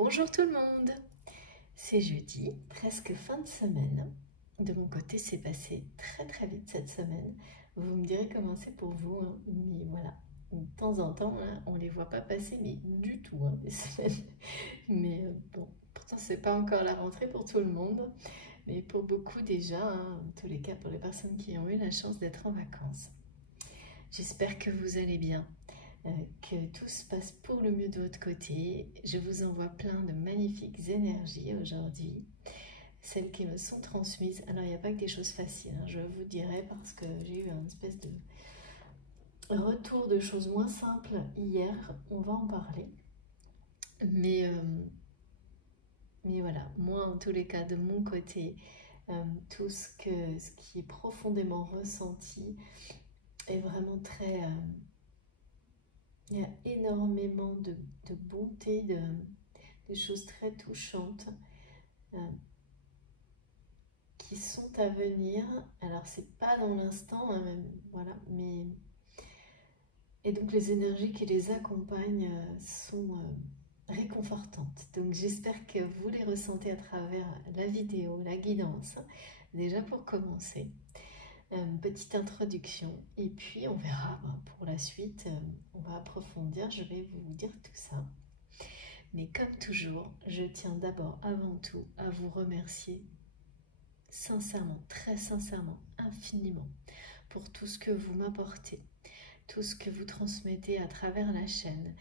Bonjour tout le monde, c'est jeudi, presque fin de semaine. De mon côté, c'est passé très vite cette semaine. Vous me direz comment c'est pour vous, hein. Mais voilà, de temps en temps, hein, on les voit pas passer, mais du tout, hein, les semaines. Mais bon, pourtant c'est pas encore la rentrée pour tout le monde, mais pour beaucoup déjà, hein, en tous les cas pour les personnes qui ont eu la chance d'être en vacances. J'espère que vous allez bien. Que tout se passe pour le mieux de votre côté. Je vous envoie plein de magnifiques énergies aujourd'hui, celles qui me sont transmises. Alors, il n'y a pas que des choses faciles, hein, je vous dirai, parce que j'ai eu un espèce de retour de choses moins simples hier. On va en parler. Mais voilà, moi, en tous les cas, de mon côté, tout ce qui est profondément ressenti est vraiment très... il y a énormément de bonté, de choses très touchantes qui sont à venir. Alors, c'est pas dans l'instant, hein, voilà, mais... Et donc, les énergies qui les accompagnent sont réconfortantes. Donc, j'espère que vous les ressentez à travers la vidéo, la guidance. Déjà, pour commencer, petite introduction. Et puis, on verra pour la suite. On va approfondir. Je vais vous dire tout ça. Mais comme toujours, je tiens d'abord, avant tout, à vous remercier sincèrement, très sincèrement, infiniment, pour tout ce que vous m'apportez, tout ce que vous transmettez à travers la chaîne.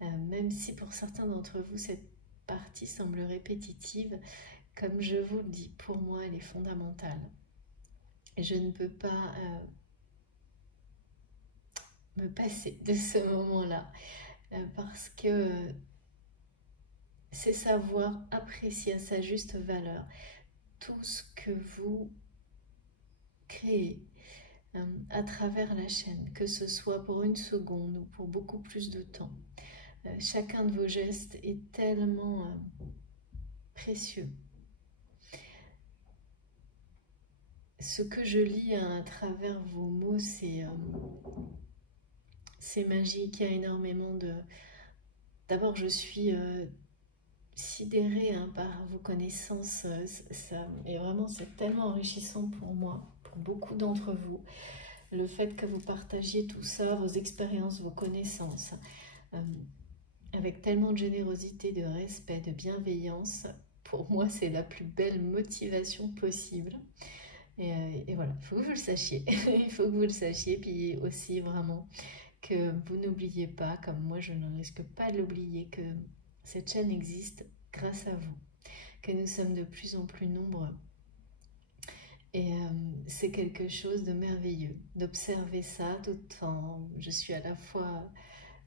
Même si pour certains d'entre vous, cette partie semble répétitive, comme je vous le dis, pour moi, elle est fondamentale. Je ne peux pas me passer de ce moment-là, parce que c'est savoir apprécier à sa juste valeur tout ce que vous créez à travers la chaîne, que ce soit pour une seconde ou pour beaucoup plus de temps. Chacun de vos gestes est tellement précieux. Ce que je lis à travers vos mots, c'est magique. Il y a énormément de... D'abord, je suis sidérée par vos connaissances. Et vraiment, c'est tellement enrichissant pour moi, pour beaucoup d'entre vous. Le fait que vous partagiez tout ça, vos expériences, vos connaissances, avec tellement de générosité, de respect, de bienveillance, pour moi, c'est la plus belle motivation possible. Et voilà, il faut que vous le sachiez. Il faut que vous le sachiez. Puis aussi, vraiment, que vous n'oubliez pas, comme moi, je ne risque pas de l'oublier, que cette chaîne existe grâce à vous, que nous sommes de plus en plus nombreux. Et c'est quelque chose de merveilleux d'observer ça. Je suis à la fois,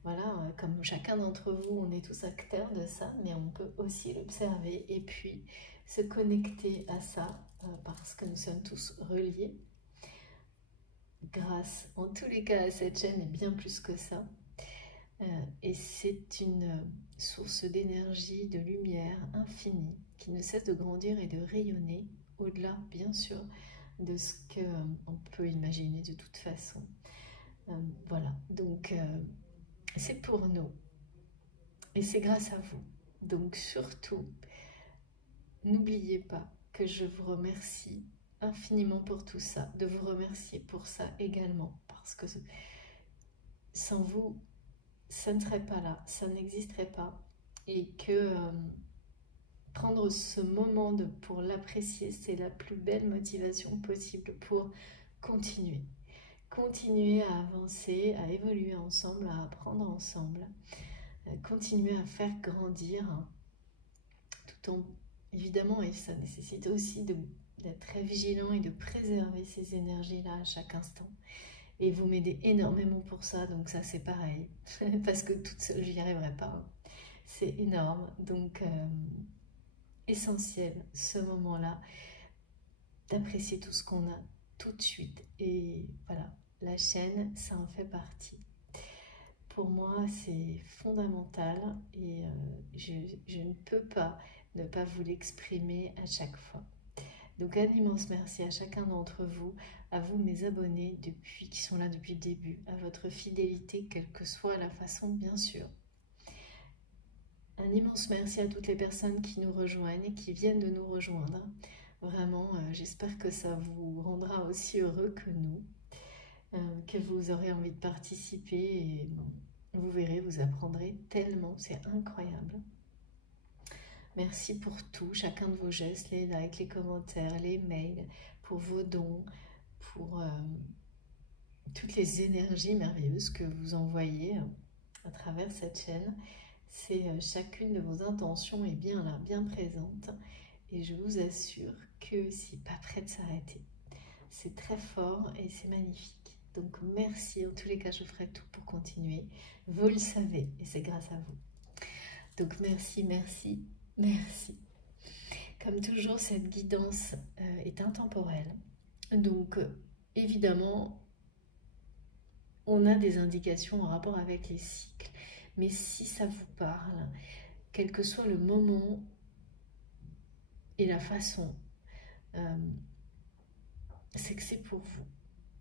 voilà, comme chacun d'entre vous, on est tous acteurs de ça, mais on peut aussi l'observer et puis se connecter à ça parce que nous sommes tous reliés grâce, en tous les cas, à cette chaîne et bien plus que ça. Et c'est une source d'énergie, de lumière infinie qui ne cesse de grandir et de rayonner au-delà, bien sûr, de ce qu'on peut imaginer de toute façon. Voilà, donc c'est pour nous et c'est grâce à vous. Donc surtout, n'oubliez pas que je vous remercie infiniment pour tout ça, de vous remercier pour ça également, parce que sans vous, ça ne serait pas là, ça n'existerait pas, et que prendre ce moment pour l'apprécier, c'est la plus belle motivation possible pour continuer. Continuer à avancer, à évoluer ensemble, à apprendre ensemble, continuer à faire grandir, tout en, évidemment, et ça nécessite aussi d'être très vigilant et de préserver ces énergies-là à chaque instant. Et vous m'aidez énormément pour ça, donc ça c'est pareil, parce que toute seule, j'y arriverai pas. C'est énorme, donc essentiel ce moment-là, d'apprécier tout ce qu'on a tout de suite. Et voilà, la chaîne, ça en fait partie. Pour moi, c'est fondamental et je ne peux pas ne pas vous l'exprimer à chaque fois. Donc un immense merci à chacun d'entre vous, à vous mes abonnés qui sont là depuis le début, à votre fidélité, quelle que soit la façon bien sûr. Un immense merci à toutes les personnes qui nous rejoignent et qui viennent de nous rejoindre. Vraiment, j'espère que ça vous rendra aussi heureux que nous, que vous aurez envie de participer et vous verrez, vous apprendrez tellement, c'est incroyable. Merci pour tout, chacun de vos gestes, les likes, les commentaires, les mails, pour vos dons, pour toutes les énergies merveilleuses que vous envoyez à travers cette chaîne. C'est chacune de vos intentions est bien là, bien présente. Et je vous assure que c'est pas prêt de s'arrêter. C'est très fort et c'est magnifique. Donc merci, en tous les cas je ferai tout pour continuer. Vous le savez et c'est grâce à vous. Donc merci, merci, merci. Comme toujours, cette guidance est intemporelle. Donc évidemment, on a des indications en rapport avec les cycles. Mais si ça vous parle, quel que soit le moment et la façon, c'est que c'est pour vous.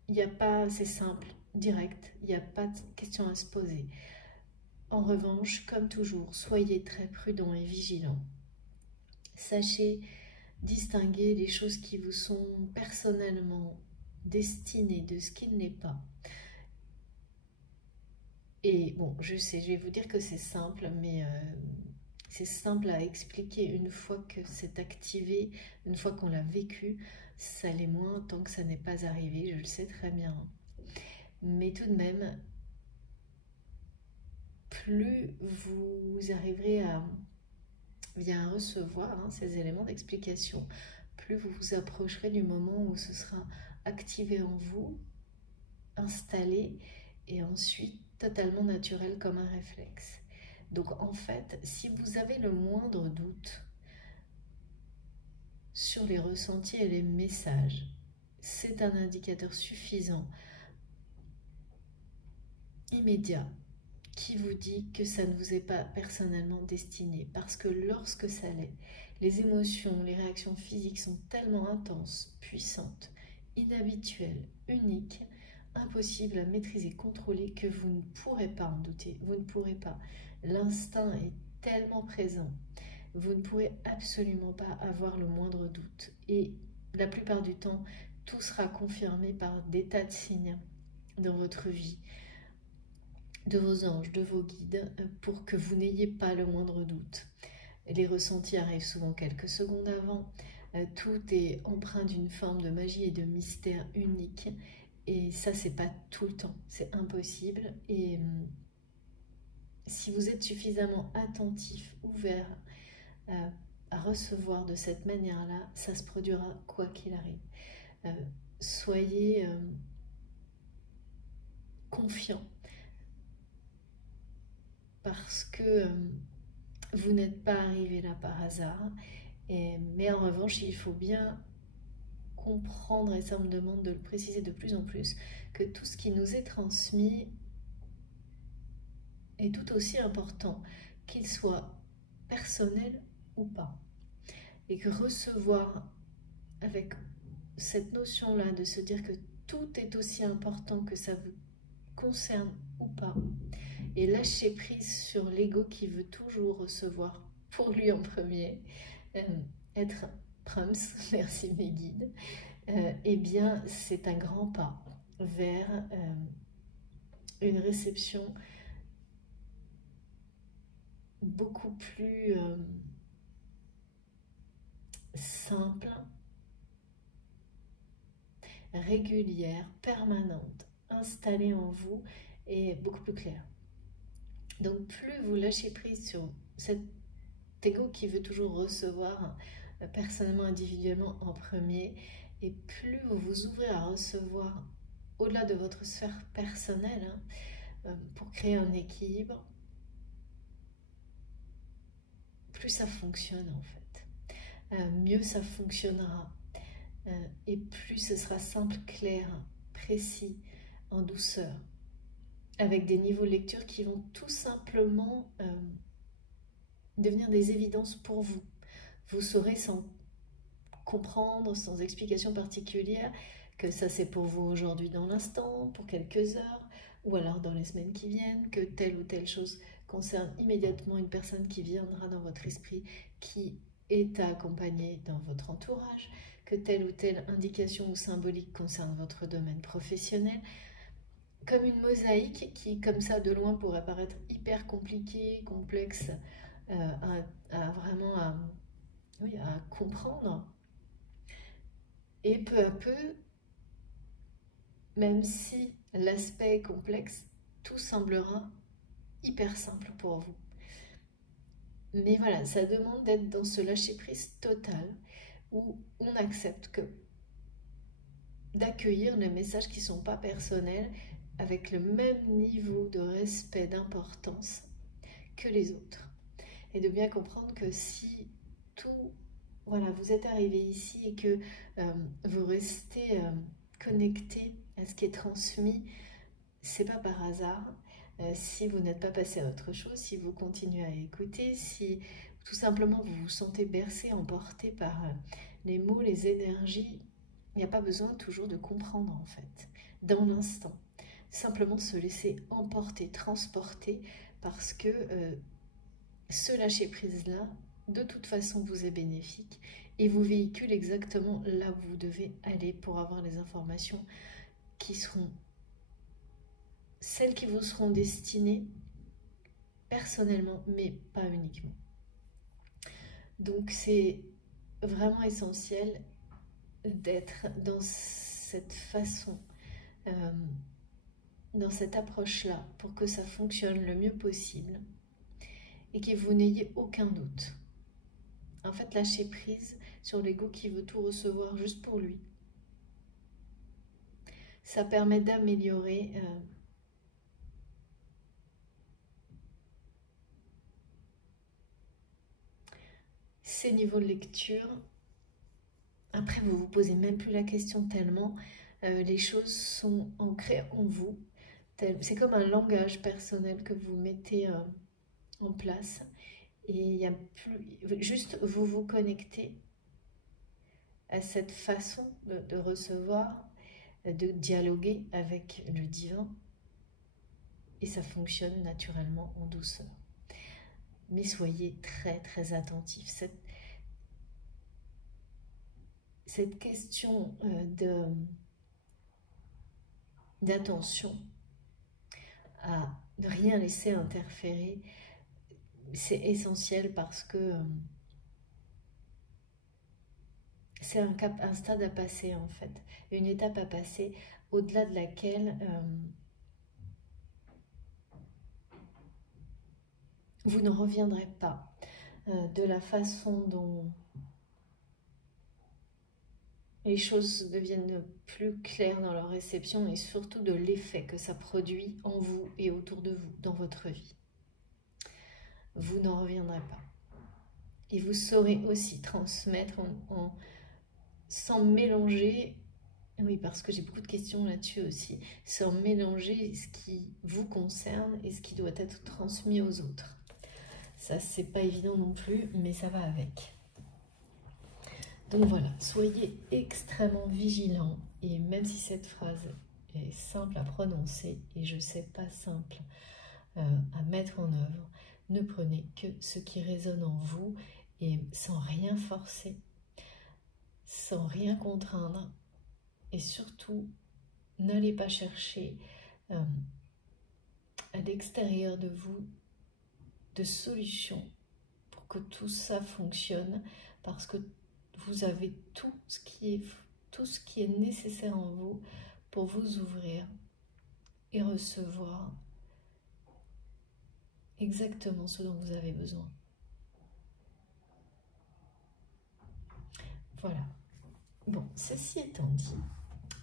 Il n'y a pas, c'est simple, direct, il n'y a pas de question à se poser. En revanche, comme toujours, soyez très prudents et vigilants. Sachez distinguer les choses qui vous sont personnellement destinées de ce qui ne l'est pas. Et bon, je sais, je vais vous dire que c'est simple, mais c'est simple à expliquer une fois que c'est activé, une fois qu'on l'a vécu, ça l'est moins tant que ça n'est pas arrivé, je le sais très bien. Mais tout de même, plus vous arriverez à bien recevoir ces éléments d'explication, plus vous vous approcherez du moment où ce sera activé en vous, installé, et ensuite totalement naturel comme un réflexe. Donc en fait, si vous avez le moindre doute sur les ressentis et les messages, c'est un indicateur suffisant, immédiat, qui vous dit que ça ne vous est pas personnellement destiné. Parce que lorsque ça l'est, les émotions, les réactions physiques sont tellement intenses, puissantes, inhabituelles, uniques, impossibles à maîtriser, contrôler, que vous ne pourrez pas en douter. Vous ne pourrez pas. L'instinct est tellement présent. Vous ne pourrez absolument pas avoir le moindre doute. Et la plupart du temps, tout sera confirmé par des tas de signes dans votre vie, de vos anges, de vos guides, pour que vous n'ayez pas le moindre doute. Les ressentis arrivent souvent quelques secondes avant. Tout est empreint d'une forme de magie et de mystère unique. Et ça, c'est pas tout le temps. C'est impossible. Et si vous êtes suffisamment attentif, ouvert à recevoir de cette manière-là, ça se produira quoi qu'il arrive. Soyez confiants. Parce que vous n'êtes pas arrivé là par hasard. Mais en revanche, il faut bien comprendre, et ça me demande de le préciser de plus en plus, que tout ce qui nous est transmis est tout aussi important, qu'il soit personnel ou pas. Et que recevoir avec cette notion-là de se dire que tout est aussi important, que ça vous concerne ou pas, et lâcher prise sur l'ego qui veut toujours recevoir pour lui en premier, être prums, merci mes guides, eh bien c'est un grand pas vers une réception beaucoup plus simple, régulière, permanente, installée en vous et beaucoup plus claire. Donc plus vous lâchez prise sur cet ego qui veut toujours recevoir personnellement, individuellement en premier, et plus vous vous ouvrez à recevoir au-delà de votre sphère personnelle pour créer un équilibre, plus ça fonctionne en fait. Mieux ça fonctionnera et plus ce sera simple, clair, précis, en douceur, avec des niveaux de lecture qui vont tout simplement devenir des évidences pour vous. Vous saurez sans comprendre, sans explication particulière, que ça c'est pour vous aujourd'hui dans l'instant, pour quelques heures, ou alors dans les semaines qui viennent, que telle ou telle chose concerne immédiatement une personne qui viendra dans votre esprit, qui est à accompagner dans votre entourage, que telle ou telle indication ou symbolique concerne votre domaine professionnel, comme une mosaïque qui, comme ça, de loin, pourrait paraître hyper compliquée, complexe, oui, à comprendre. Et peu à peu, même si l'aspect est complexe, tout semblera hyper simple pour vous. Mais voilà, ça demande d'être dans ce lâcher-prise total où on accepte que d'accueillir les messages qui ne sont pas personnels avec le même niveau de respect, d'importance que les autres. Et de bien comprendre que si tout, voilà, vous êtes arrivé ici et que vous restez connecté à ce qui est transmis, c'est pas par hasard. Si vous n'êtes pas passé à autre chose, si vous continuez à écouter, si tout simplement vous vous sentez bercé, emporté par les mots, les énergies, il n'y a pas besoin toujours de comprendre en fait, dans l'instant. Simplement se laisser emporter, transporter, parce que ce lâcher-prise-là, de toute façon, vous est bénéfique et vous véhicule exactement là où vous devez aller pour avoir les informations qui seront celles qui vous seront destinées personnellement, mais pas uniquement. Donc c'est vraiment essentiel d'être dans cette façon, dans cette approche-là, pour que ça fonctionne le mieux possible et que vous n'ayez aucun doute. En fait, lâcher prise sur l'ego qui veut tout recevoir juste pour lui. Ça permet d'améliorer ces niveaux de lecture. Après, vous vous posez même plus la question tellement les choses sont ancrées en vous. C'est comme un langage personnel que vous mettez en place. Et il y a plus, juste vous vous connectez à cette façon de recevoir, de dialoguer avec le divin. Et ça fonctionne naturellement en douceur. Mais soyez très très attentifs. Cette question d'attention à ne rien laisser interférer, c'est essentiel parce que c'est un stade à passer en fait, une étape à passer au-delà de laquelle vous ne reviendrez pas de la façon dont les choses deviennent plus claires dans leur réception et surtout de l'effet que ça produit en vous et autour de vous dans votre vie. Vous n'en reviendrez pas. Et vous saurez aussi transmettre sans mélanger, oui parce que j'ai beaucoup de questions là-dessus aussi, sans mélanger ce qui vous concerne et ce qui doit être transmis aux autres. Ça c'est pas évident non plus, mais ça va avec. Donc voilà, soyez extrêmement vigilants et même si cette phrase est simple à prononcer et je sais pas simple à mettre en œuvre, ne prenez que ce qui résonne en vous et sans rien forcer, sans rien contraindre et surtout n'allez pas chercher à l'extérieur de vous de solutions pour que tout ça fonctionne parce que vous avez tout ce qui est nécessaire en vous pour vous ouvrir et recevoir exactement ce dont vous avez besoin. Voilà. Bon, ceci étant dit,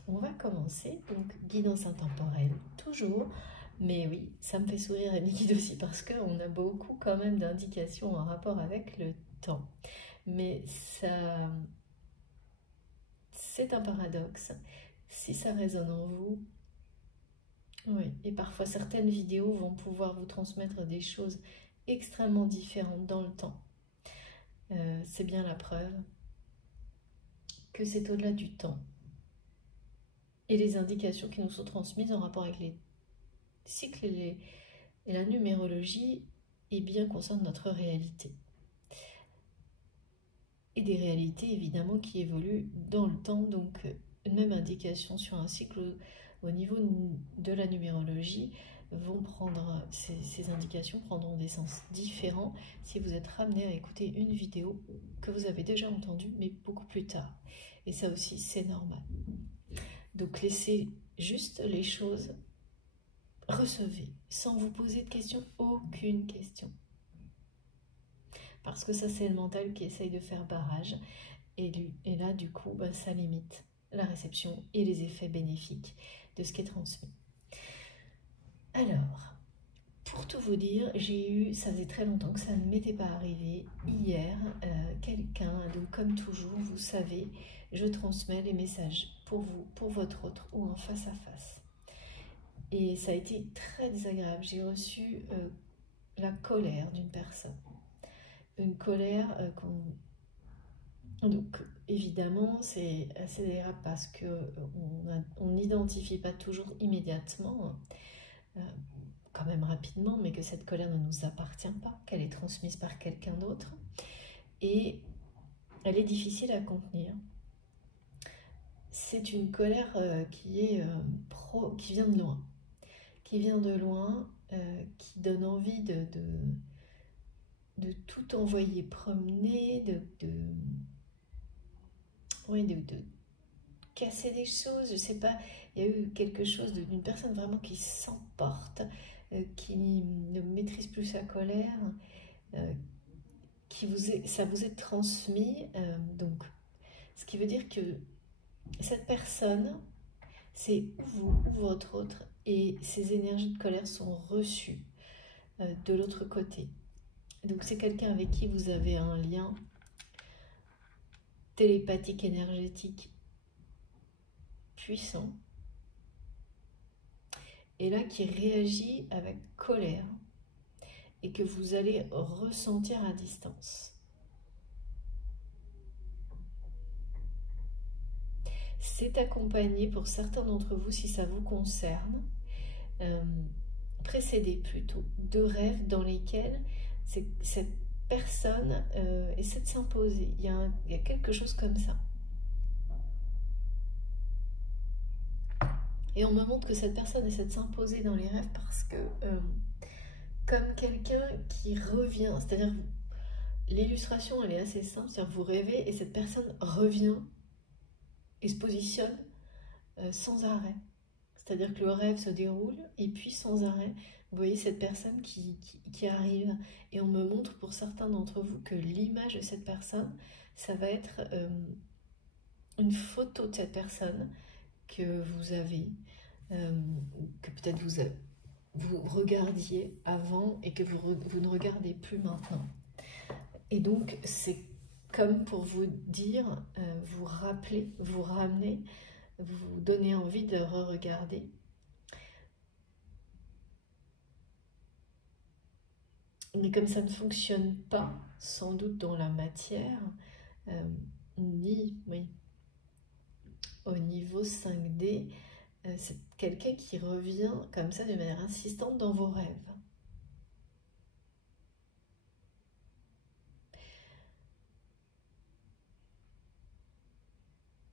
on va commencer. Donc, guidance intemporelle, toujours. Mais oui, ça me fait sourire et mes guides aussi parce qu'on a beaucoup quand même d'indications en rapport avec le temps. Mais ça, c'est un paradoxe. Si ça résonne en vous, oui. Et parfois certaines vidéos vont pouvoir vous transmettre des choses extrêmement différentes dans le temps. C'est bien la preuve que c'est au-delà du temps. Et les indications qui nous sont transmises en rapport avec les cycles et la numérologie et bien concerne notre réalité. Et des réalités évidemment qui évoluent dans le temps, donc une même indication sur un cycle au niveau de la numérologie vont prendre, ces indications prendront des sens différents si vous êtes ramené à écouter une vidéo que vous avez déjà entendue mais beaucoup plus tard. Et ça aussi c'est normal. Donc laissez juste les choses, recevez sans vous poser de questions, aucune question. Parce que ça c'est le mental qui essaye de faire barrage et là du coup ça limite la réception et les effets bénéfiques de ce qui est transmis. Alors, pour tout vous dire, j'ai eu, ça faisait très longtemps que ça ne m'était pas arrivé, hier, quelqu'un, donc comme toujours, vous savez, je transmets les messages pour vous, pour votre autre ou en face à face. Et ça a été très désagréable, j'ai reçu la colère d'une personne. Une colère donc évidemment c'est assez désagréable parce qu'on n'identifie pas toujours immédiatement, quand même rapidement, mais que cette colère ne nous appartient pas, qu'elle est transmise par quelqu'un d'autre et elle est difficile à contenir. C'est une colère qui vient de loin, qui donne envie de tout envoyer promener, de casser des choses, je sais pas, il y a eu quelque chose d'une personne vraiment qui s'emporte, qui ne maîtrise plus sa colère, ça vous est transmis, donc ce qui veut dire que cette personne, c'est vous ou votre autre, et ces énergies de colère sont reçues de l'autre côté. Donc c'est quelqu'un avec qui vous avez un lien télépathique, énergétique puissant, et là qui réagit avec colère et que vous allez ressentir à distance. C'est accompagné pour certains d'entre vous, si ça vous concerne, précédé plutôt, de rêves dans lesquels cette personne essaie de s'imposer. Il y a quelque chose comme ça. Et on me montre que cette personne essaie de s'imposer dans les rêves parce que, comme quelqu'un qui revient, c'est-à-dire l'illustration elle est assez simple, c'est-à-dire vous rêvez et cette personne revient et se positionne sans arrêt. C'est-à-dire que le rêve se déroule et puis sans arrêt, vous voyez cette personne qui arrive. Et on me montre pour certains d'entre vous que l'image de cette personne, ça va être une photo de cette personne que vous avez, que peut-être vous regardiez avant et que vous ne regardez plus maintenant. Et donc c'est comme pour vous dire, vous rappeler, vous ramener, vous donner envie de re-regarder. Mais comme ça ne fonctionne pas, sans doute dans la matière, ni au niveau 5D, c'est quelqu'un qui revient comme ça de manière insistante dans vos rêves.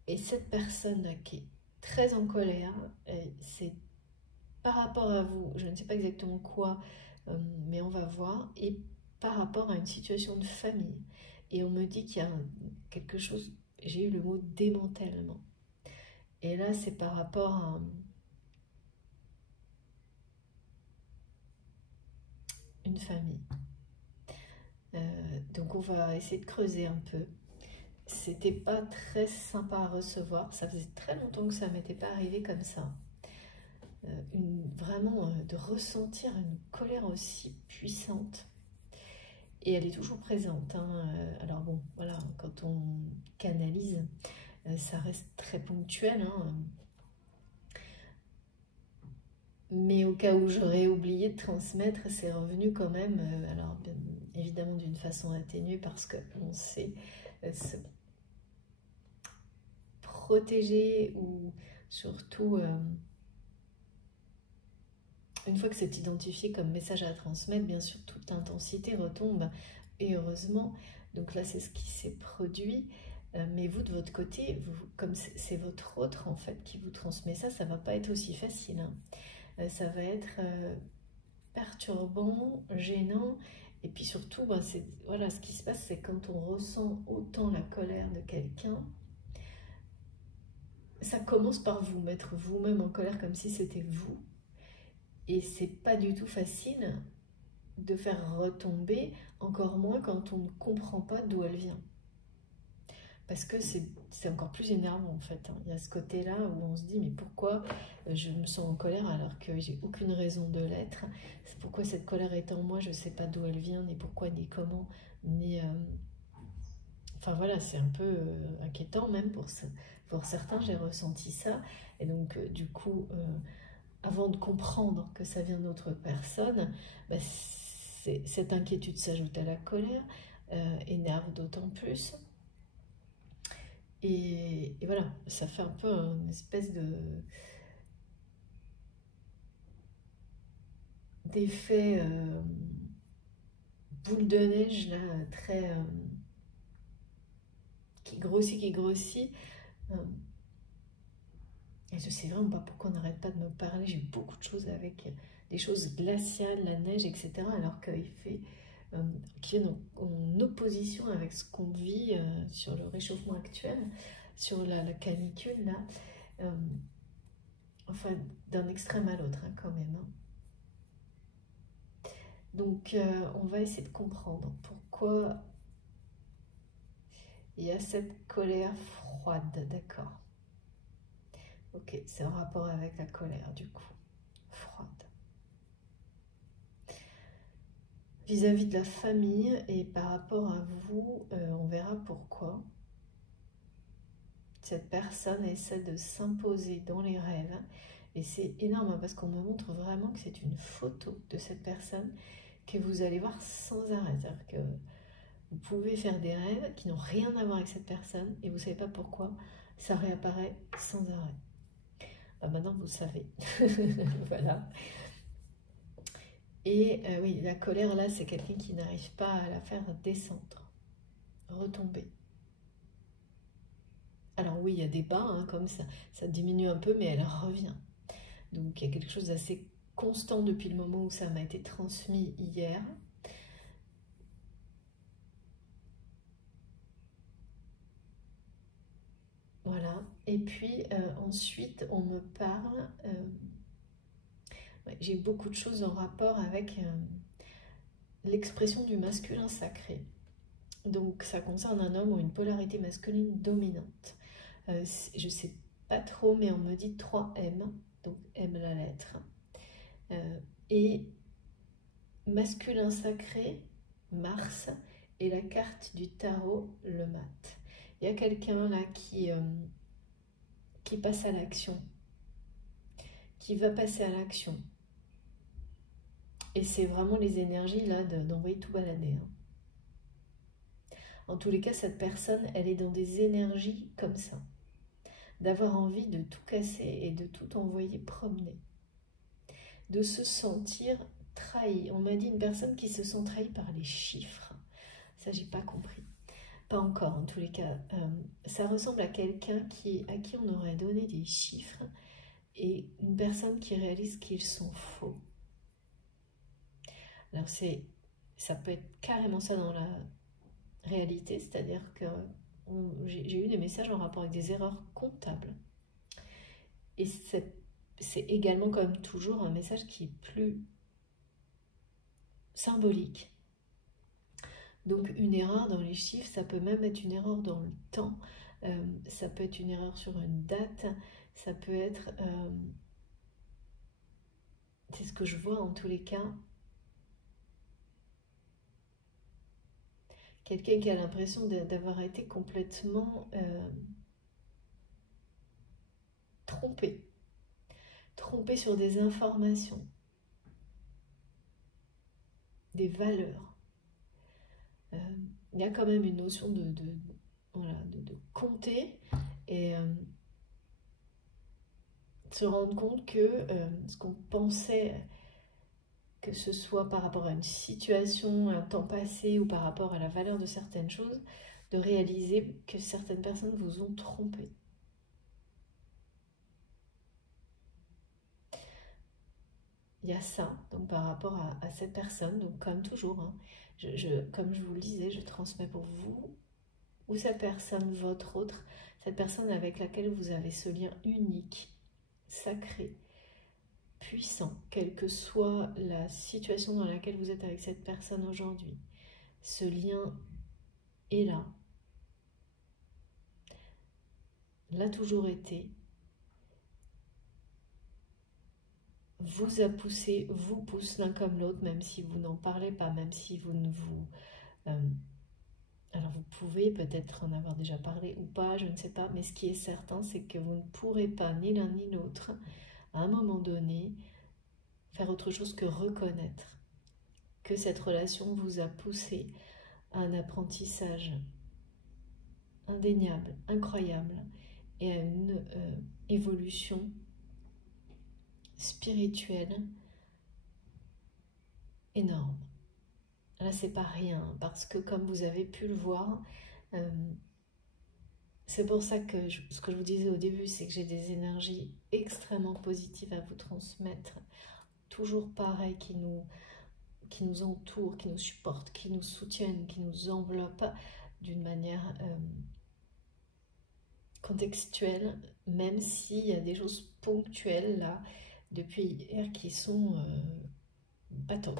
Et cette personne-là qui est très en colère, c'est par rapport à vous, je ne sais pas exactement quoi, mais on va voir, et par rapport à une situation de famille. Et on me dit qu'il y a quelque chose, j'ai eu le mot démantèlement. Et là, c'est par rapport à une famille. Donc on va essayer de creuser un peu. C'était pas très sympa à recevoir, ça faisait très longtemps que ça m'était pas arrivé comme ça. Vraiment de ressentir une colère aussi puissante. Et elle est toujours présente, hein. Alors bon, voilà, quand on canalise, ça reste très ponctuel, hein. Mais au cas où j'aurais oublié de transmettre, c'est revenu quand même, alors bien évidemment d'une façon atténuée parce qu'on sait se protéger ou surtout une fois que c'est identifié comme message à transmettre, bien sûr, toute l'intensité retombe, et heureusement. Donc là, c'est ce qui s'est produit. Mais vous, de votre côté, comme c'est votre autre, en fait, qui vous transmet ça, ça va pas être aussi facile, hein. Ça va être perturbant, gênant, et puis surtout, ben, voilà, ce qui se passe, c'est quand on ressent autant la colère de quelqu'un, ça commence par vous mettre vous-même en colère comme si c'était vous, et c'est pas du tout facile de faire retomber, encore moins quand on ne comprend pas d'où elle vient. Parce que c'est encore plus énervant en fait, hein. Il y a ce côté-là où on se dit mais pourquoi je me sens en colère alors que j'ai aucune raison de l'être. Pourquoi cette colère est en moi, je ne sais pas d'où elle vient, ni pourquoi, ni comment, ni... Enfin voilà, c'est un peu inquiétant même pour certains, j'ai ressenti ça. Et donc du coup, avant de comprendre que ça vient d'autre personne, bah, cette inquiétude s'ajoute à la colère, énerve d'autant plus. Et voilà, ça fait un peu une espèce d'effet boule de neige là, très qui grossit. Et je sais vraiment pas pourquoi on n'arrête pas de me parler. J'ai eu beaucoup de choses avec des choses glaciales, la neige, etc. Alors qu'il fait qui est en opposition avec ce qu'on vit sur le réchauffement actuel, sur la canicule là. Enfin, d'un extrême à l'autre, hein, quand même, hein. Donc, on va essayer de comprendre pourquoi il y a cette colère froide, d'accord. Ok, c'est en rapport avec la colère, du coup, froide. Vis-à-vis de la famille et par rapport à vous, on verra pourquoi cette personne essaie de s'imposer dans les rêves. Et c'est énorme parce qu'on me montre vraiment que c'est une photo de cette personne que vous allez voir sans arrêt. C'est-à-dire que vous pouvez faire des rêves qui n'ont rien à voir avec cette personne et vous ne savez pas pourquoi, ça réapparaît sans arrêt. Bah maintenant, vous savez. Voilà. Et oui, la colère, là, c'est quelqu'un qui n'arrive pas à la faire descendre, retomber. Alors oui, il y a des bas, hein, comme ça diminue un peu, mais elle revient. Donc il y a quelque chose d'assez constant depuis le moment où ça m'a été transmis hier. Voilà. Et puis ensuite, on me parle... ouais, j'ai beaucoup de choses en rapport avec l'expression du masculin sacré. Donc ça concerne un homme ou une polarité masculine dominante. Je ne sais pas trop, mais on me dit 3M, donc M la lettre. Et masculin sacré, Mars, et la carte du tarot, le mat. Il y a quelqu'un là qui passe à l'action, qui va passer à l'action. Et c'est vraiment les énergies là d'envoyer tout balader, hein. En tous les cas, cette personne, elle est dans des énergies comme ça, d'avoir envie de tout casser et de tout envoyer promener, de se sentir trahi. On m'a dit une personne qui se sent trahie par les chiffres. Ça, j'ai pas compris. Pas encore, en tous les cas. Ça ressemble à quelqu'un à qui on aurait donné des chiffres et une personne qui réalise qu'ils sont faux. Alors, ça peut être carrément ça dans la réalité, c'est-à-dire que j'ai eu des messages en rapport avec des erreurs comptables. Et c'est également, comme toujours, un message qui est plus symbolique. Donc une erreur dans les chiffres, ça peut même être une erreur dans le temps, ça peut être une erreur sur une date, ça peut être... c'est ce que je vois en tous les cas. Quelqu'un qui a l'impression d'avoir été complètement trompé sur des informations, des valeurs. Il y a quand même une notion voilà, de compter et se rendre compte que ce qu'on pensait que ce soit par rapport à une situation, un temps passé ou par rapport à la valeur de certaines choses, de réaliser que certaines personnes vous ont trompé. Il y a ça, donc par rapport à cette personne, donc comme toujours, hein, comme je vous le disais, je transmets pour vous, ou cette personne, votre autre, cette personne avec laquelle vous avez ce lien unique, sacré, puissant, quelle que soit la situation dans laquelle vous êtes avec cette personne aujourd'hui. Ce lien est là, l'a toujours été, vous a poussé, vous pousse l'un comme l'autre, même si vous n'en parlez pas, même si vous ne vous... alors vous pouvez peut-être en avoir déjà parlé ou pas, je ne sais pas, mais ce qui est certain, c'est que vous ne pourrez pas, ni l'un ni l'autre, à un moment donné, faire autre chose que reconnaître que cette relation vous a poussé à un apprentissage indéniable, incroyable, et à une évolution spirituelle énorme. Là, c'est pas rien, parce que comme vous avez pu le voir, c'est pour ça que ce que je vous disais au début, c'est que j'ai des énergies extrêmement positives à vous transmettre, toujours pareil, qui nous entourent, qui nous supportent, qui nous soutiennent, qui nous enveloppent d'une manière contextuelle, même s'il y a des choses ponctuelles là, depuis hier, qui sont pas top.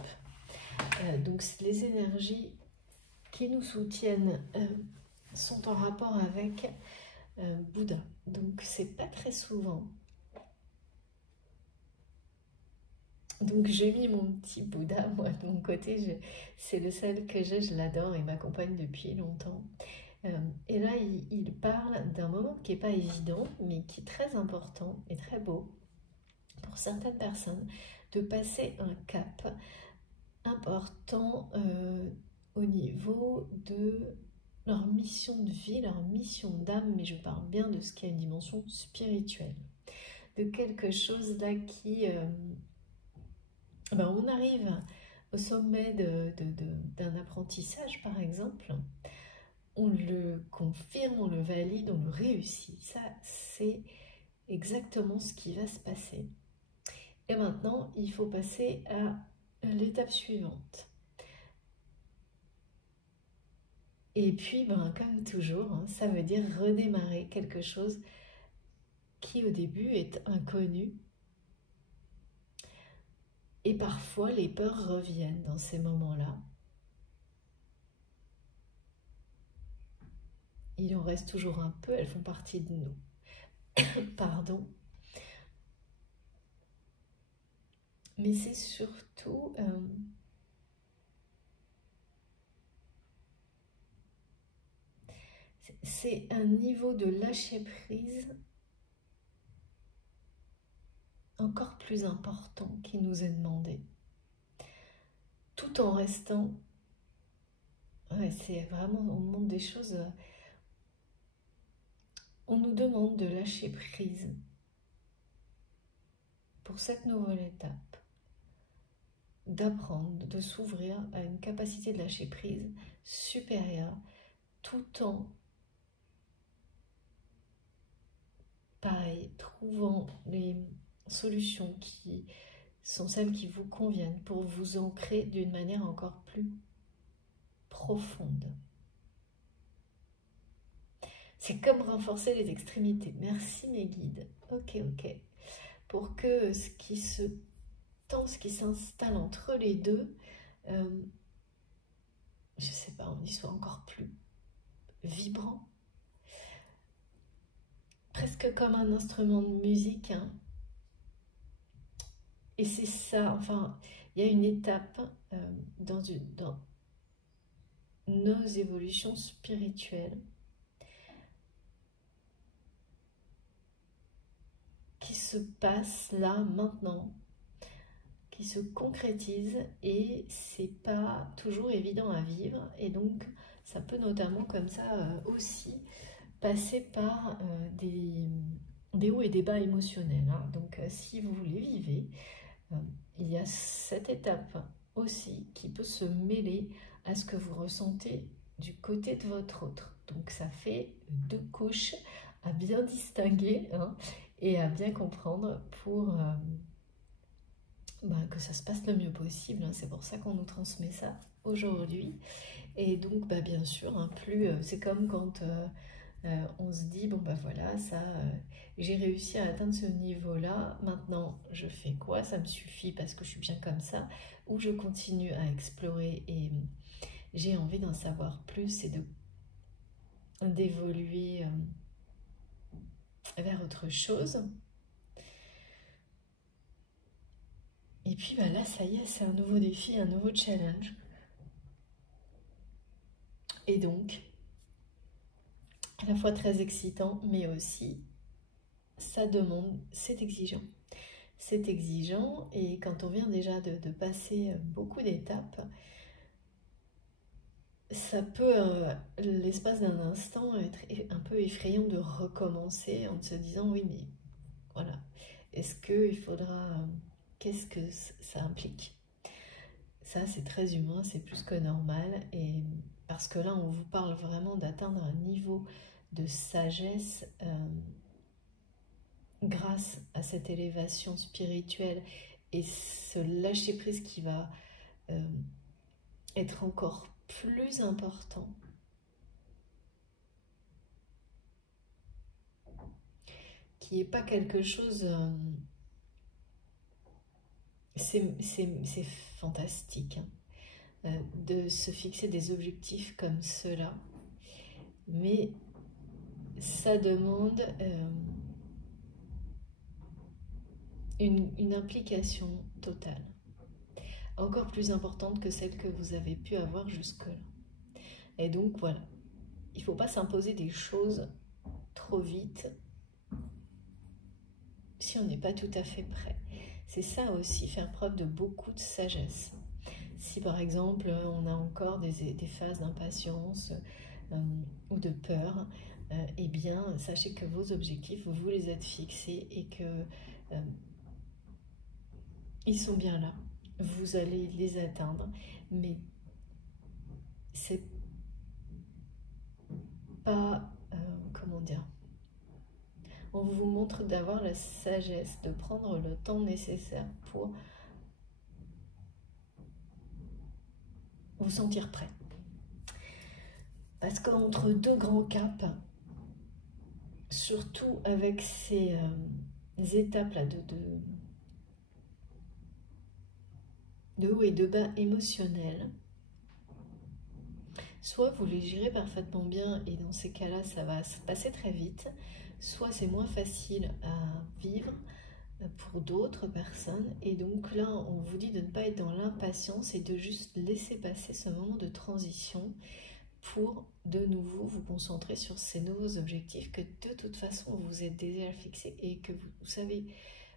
Donc les énergies qui nous soutiennent sont en rapport avec Bouddha. Donc c'est pas très souvent. Donc j'ai mis mon petit Bouddha, moi de mon côté, c'est le seul que j'ai, je l'adore, il m'accompagne depuis longtemps. Et là il parle d'un moment qui n'est pas évident, mais qui est très important et très beau pour certaines personnes, de passer un cap important au niveau de leur mission de vie, leur mission d'âme, mais je parle bien de ce qui a une dimension spirituelle, de quelque chose là qui... on arrive au sommet d'un apprentissage, par exemple, on le confirme, on le valide, on le réussit. Ça, c'est exactement ce qui va se passer. Et maintenant, il faut passer à l'étape suivante. Et puis, comme toujours, hein, ça veut dire redémarrer quelque chose qui au début est inconnu. Et parfois, les peurs reviennent dans ces moments-là. Il en reste toujours un peu, elles font partie de nous. Pardon. Mais c'est surtout... c'est un niveau de lâcher-prise encore plus important qui nous est demandé. Tout en restant... Ouais, c'est vraiment... On montre des choses... On nous demande de lâcher prise pour cette nouvelle étape, d'apprendre, de s'ouvrir à une capacité de lâcher prise supérieure, tout en, pareil, trouvant les solutions qui sont celles qui vous conviennent pour vous ancrer d'une manière encore plus profonde. C'est comme renforcer les extrémités. Merci mes guides. Ok. Pour que ce qui s'installe entre les deux, je sais pas, on y soit encore plus vibrant. Presque comme un instrument de musique. Hein. Et c'est ça, enfin, il y a une étape dans nos évolutions spirituelles qui se passe là, maintenant, qui se concrétise, et c'est pas toujours évident à vivre, et donc ça peut notamment comme ça aussi passer par des hauts et des bas émotionnels. Hein. Donc si vous les vivez, il y a cette étape aussi qui peut se mêler à ce que vous ressentez du côté de votre autre. Donc ça fait 2 couches à bien distinguer, hein, et à bien comprendre pour que ça se passe le mieux possible, hein. C'est pour ça qu'on nous transmet ça aujourd'hui. Et donc bien sûr, hein, plus c'est comme quand on se dit, bon voilà, ça, j'ai réussi à atteindre ce niveau-là, maintenant je fais quoi? Ça me suffit parce que je suis bien comme ça, ou je continue à explorer et j'ai envie d'en savoir plus et d'évoluer vers autre chose. Et puis là, ça y est, c'est un nouveau défi, un nouveau challenge. Et donc, à la fois très excitant, mais aussi, ça demande, c'est exigeant. C'est exigeant, et quand on vient déjà de passer beaucoup d'étapes, ça peut, l'espace d'un instant, être un peu effrayant de recommencer en se disant, oui, mais voilà, est-ce qu'il faudra... Qu'est-ce que ça implique? Ça, c'est très humain, c'est plus que normal, et parce que là, on vous parle vraiment d'atteindre un niveau de sagesse grâce à cette élévation spirituelle et ce lâcher-prise qui va être encore plus important. Qui n'est pas quelque chose... c'est fantastique, hein, de se fixer des objectifs comme cela, mais ça demande une implication totale, encore plus importante que celle que vous avez pu avoir jusque-là. Et donc voilà, il ne faut pas s'imposer des choses trop vite si on n'est pas tout à fait prêt. C'est ça aussi, faire preuve de beaucoup de sagesse. Si par exemple on a encore des phases d'impatience ou de peur, eh bien sachez que vos objectifs, vous les êtes fixés et que ils sont bien là. Vous allez les atteindre, mais c'est pas, comment dire, on vous montre d'avoir la sagesse, de prendre le temps nécessaire pour vous sentir prêt. Parce qu'entre 2 grands caps, surtout avec ces étapes-là de haut et de bas émotionnels, soit vous les gérez parfaitement bien et dans ces cas-là, ça va se passer très vite, soit c'est moins facile à vivre pour d'autres personnes. Et donc là, on vous dit de ne pas être dans l'impatience et de juste laisser passer ce moment de transition pour de nouveau vous concentrer sur ces nouveaux objectifs que de toute façon vous êtes déjà fixés et que vous savez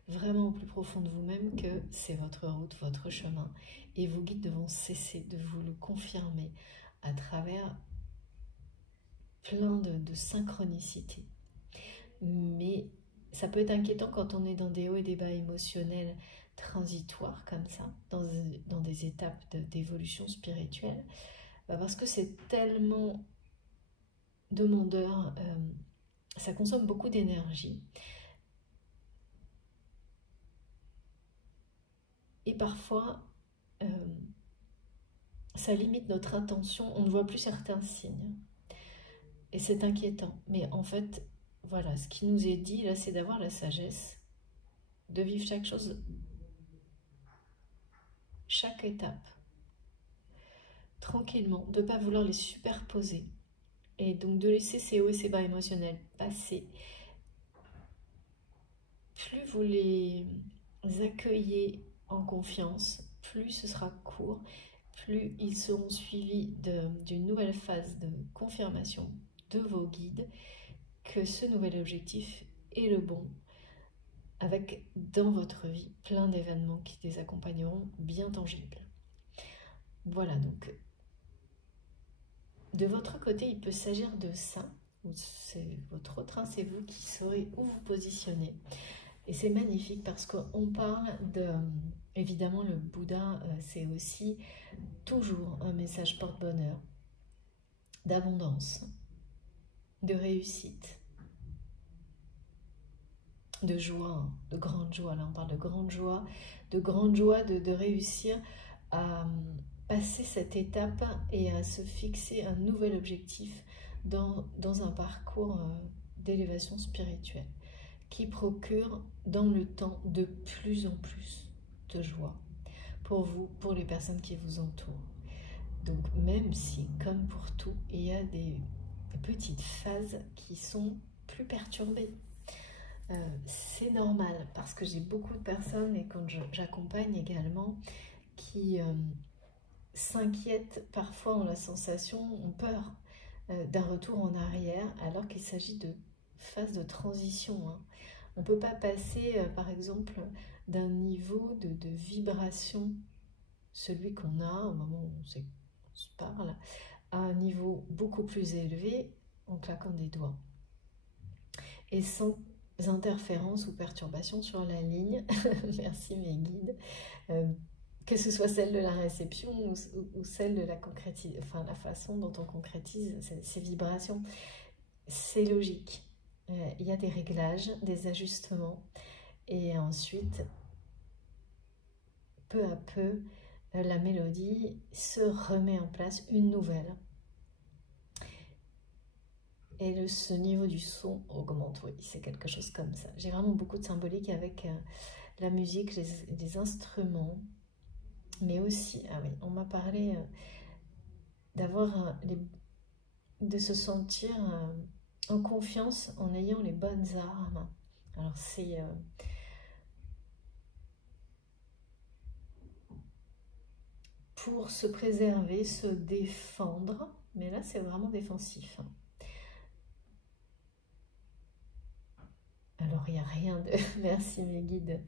vraiment au plus profond de vous-même que c'est votre route, votre chemin, et vos guides devront cesser de vous le confirmer à travers plein de synchronicités. Mais ça peut être inquiétant quand on est dans des hauts et des bas émotionnels transitoires comme ça, dans des étapes d'évolution spirituelle, parce que c'est tellement demandeur, ça consomme beaucoup d'énergie. Et parfois, ça limite notre intention, on ne voit plus certains signes. Et c'est inquiétant. Mais en fait, voilà, ce qui nous est dit là, c'est d'avoir la sagesse, de vivre chaque chose, chaque étape, tranquillement, de ne pas vouloir les superposer. Et donc de laisser ces hauts et ces bas émotionnels passer. Plus vous les accueillez en confiance, plus ce sera court, plus ils seront suivis d'une nouvelle phase de confirmation de vos guides que ce nouvel objectif est le bon, avec dans votre vie plein d'événements qui les accompagneront bien tangibles. Voilà, donc de votre côté, il peut s'agir de ça, c'est votre autre, c'est vous qui saurez où vous positionner. Et c'est magnifique parce qu'on parle de... Évidemment, le Bouddha, c'est aussi toujours un message porte-bonheur, d'abondance, de réussite, de joie, de grande joie. Là, on parle de grande joie de réussir à passer cette étape et à se fixer un nouvel objectif dans un parcours d'élévation spirituelle qui procure dans le temps de plus en plus de joie pour vous, pour les personnes qui vous entourent. Donc même si, comme pour tout, il y a des petites phases qui sont plus perturbées, c'est normal parce que j'ai beaucoup de personnes et quand j'accompagne également qui s'inquiètent, parfois ont la sensation, ont peur d'un retour en arrière alors qu'il s'agit de phase de transition, hein. On ne peut pas passer par exemple d'un niveau de vibration, celui qu'on a au moment où on se parle, à un niveau beaucoup plus élevé en claquant des doigts et sans interférences ou perturbations sur la ligne. Merci mes guides, que ce soit celle de la réception ou celle de la concrétisation, enfin la façon dont on concrétise ces vibrations. C'est logique. Il y a des réglages, des ajustements et ensuite peu à peu la mélodie se remet en place, une nouvelle. Et ce niveau du son augmente, oui, c'est quelque chose comme ça. J'ai vraiment beaucoup de symbolique avec la musique, les instruments, mais aussi, ah oui, on m'a parlé de se sentir en confiance en ayant les bonnes armes. Alors c'est pour se préserver, se défendre, mais là c'est vraiment défensif. Alors il n'y a rien de... Merci mes guides.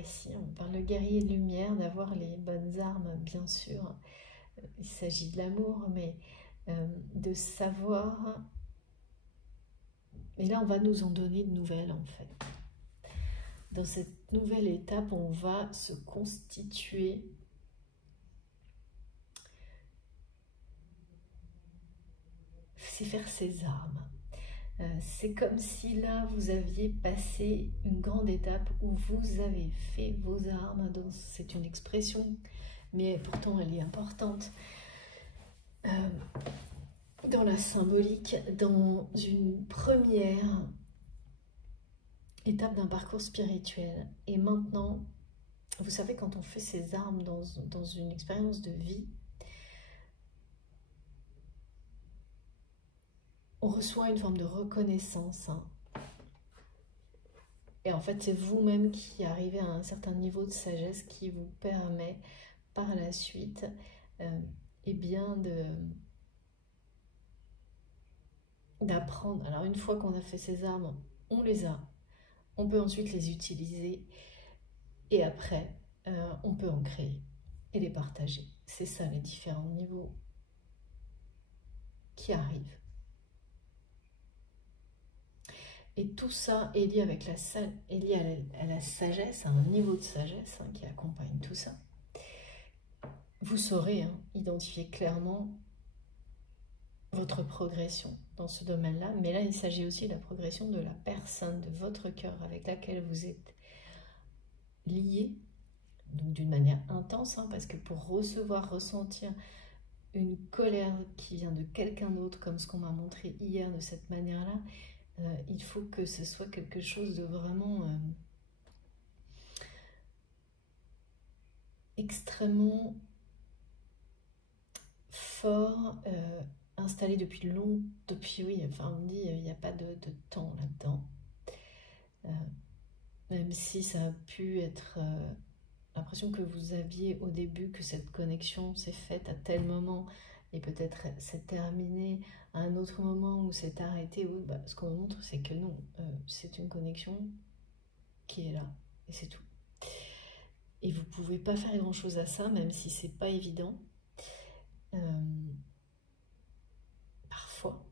Ici on parle de guerrier de lumière, d'avoir les bonnes armes, bien sûr. Il s'agit de l'amour, mais de savoir... Et là on va nous en donner de nouvelles en fait. Dans cette nouvelle étape, on va se constituer c'est faire ses armes. C'est comme si là, vous aviez passé une grande étape où vous avez fait vos armes. C'est une expression, mais pourtant elle est importante. Dans la symbolique, dans une première étape d'un parcours spirituel. Et maintenant, vous savez, quand on fait ses armes dans une expérience de vie, on reçoit une forme de reconnaissance. Hein. Et en fait, c'est vous-même qui arrivez à un certain niveau de sagesse qui vous permet par la suite eh bien d'apprendre. Alors une fois qu'on a fait ces armes, on les a. On peut ensuite les utiliser et après, on peut en créer et les partager. C'est ça les différents niveaux qui arrivent. Et tout ça est lié avec à la sagesse, à un niveau de sagesse hein, qui accompagne tout ça. Vous saurez hein, identifier clairement votre progression dans ce domaine-là, mais là, il s'agit aussi de la progression de la personne, de votre cœur avec laquelle vous êtes lié, donc d'une manière intense, hein, parce que pour ressentir une colère qui vient de quelqu'un d'autre, comme ce qu'on m'a montré hier de cette manière-là, il faut que ce soit quelque chose de vraiment extrêmement fort, installé depuis oui, enfin on me dit il n'y a pas de temps là-dedans. Même si ça a pu être l'impression que vous aviez au début que cette connexion s'est faite à tel moment et peut-être c'est terminé à un autre moment où c'est arrêté. Oui, bah, ce qu'on me montre, c'est que non, c'est une connexion qui est là, et c'est tout. Et vous ne pouvez pas faire grand-chose à ça, même si c'est pas évident. Parfois.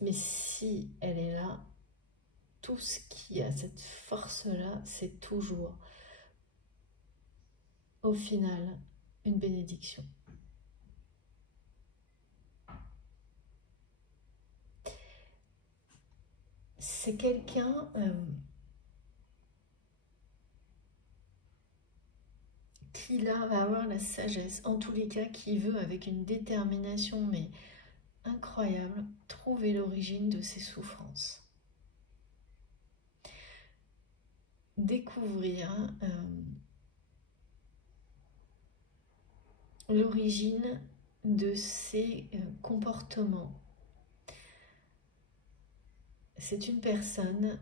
Mais si elle est là, tout ce qui a cette force-là, c'est toujours, au final, une bénédiction. C'est quelqu'un qui là va avoir la sagesse, en tous les cas qui veut avec une détermination mais incroyable trouver l'origine de ses souffrances. Découvrir l'origine de ses comportements. C'est une personne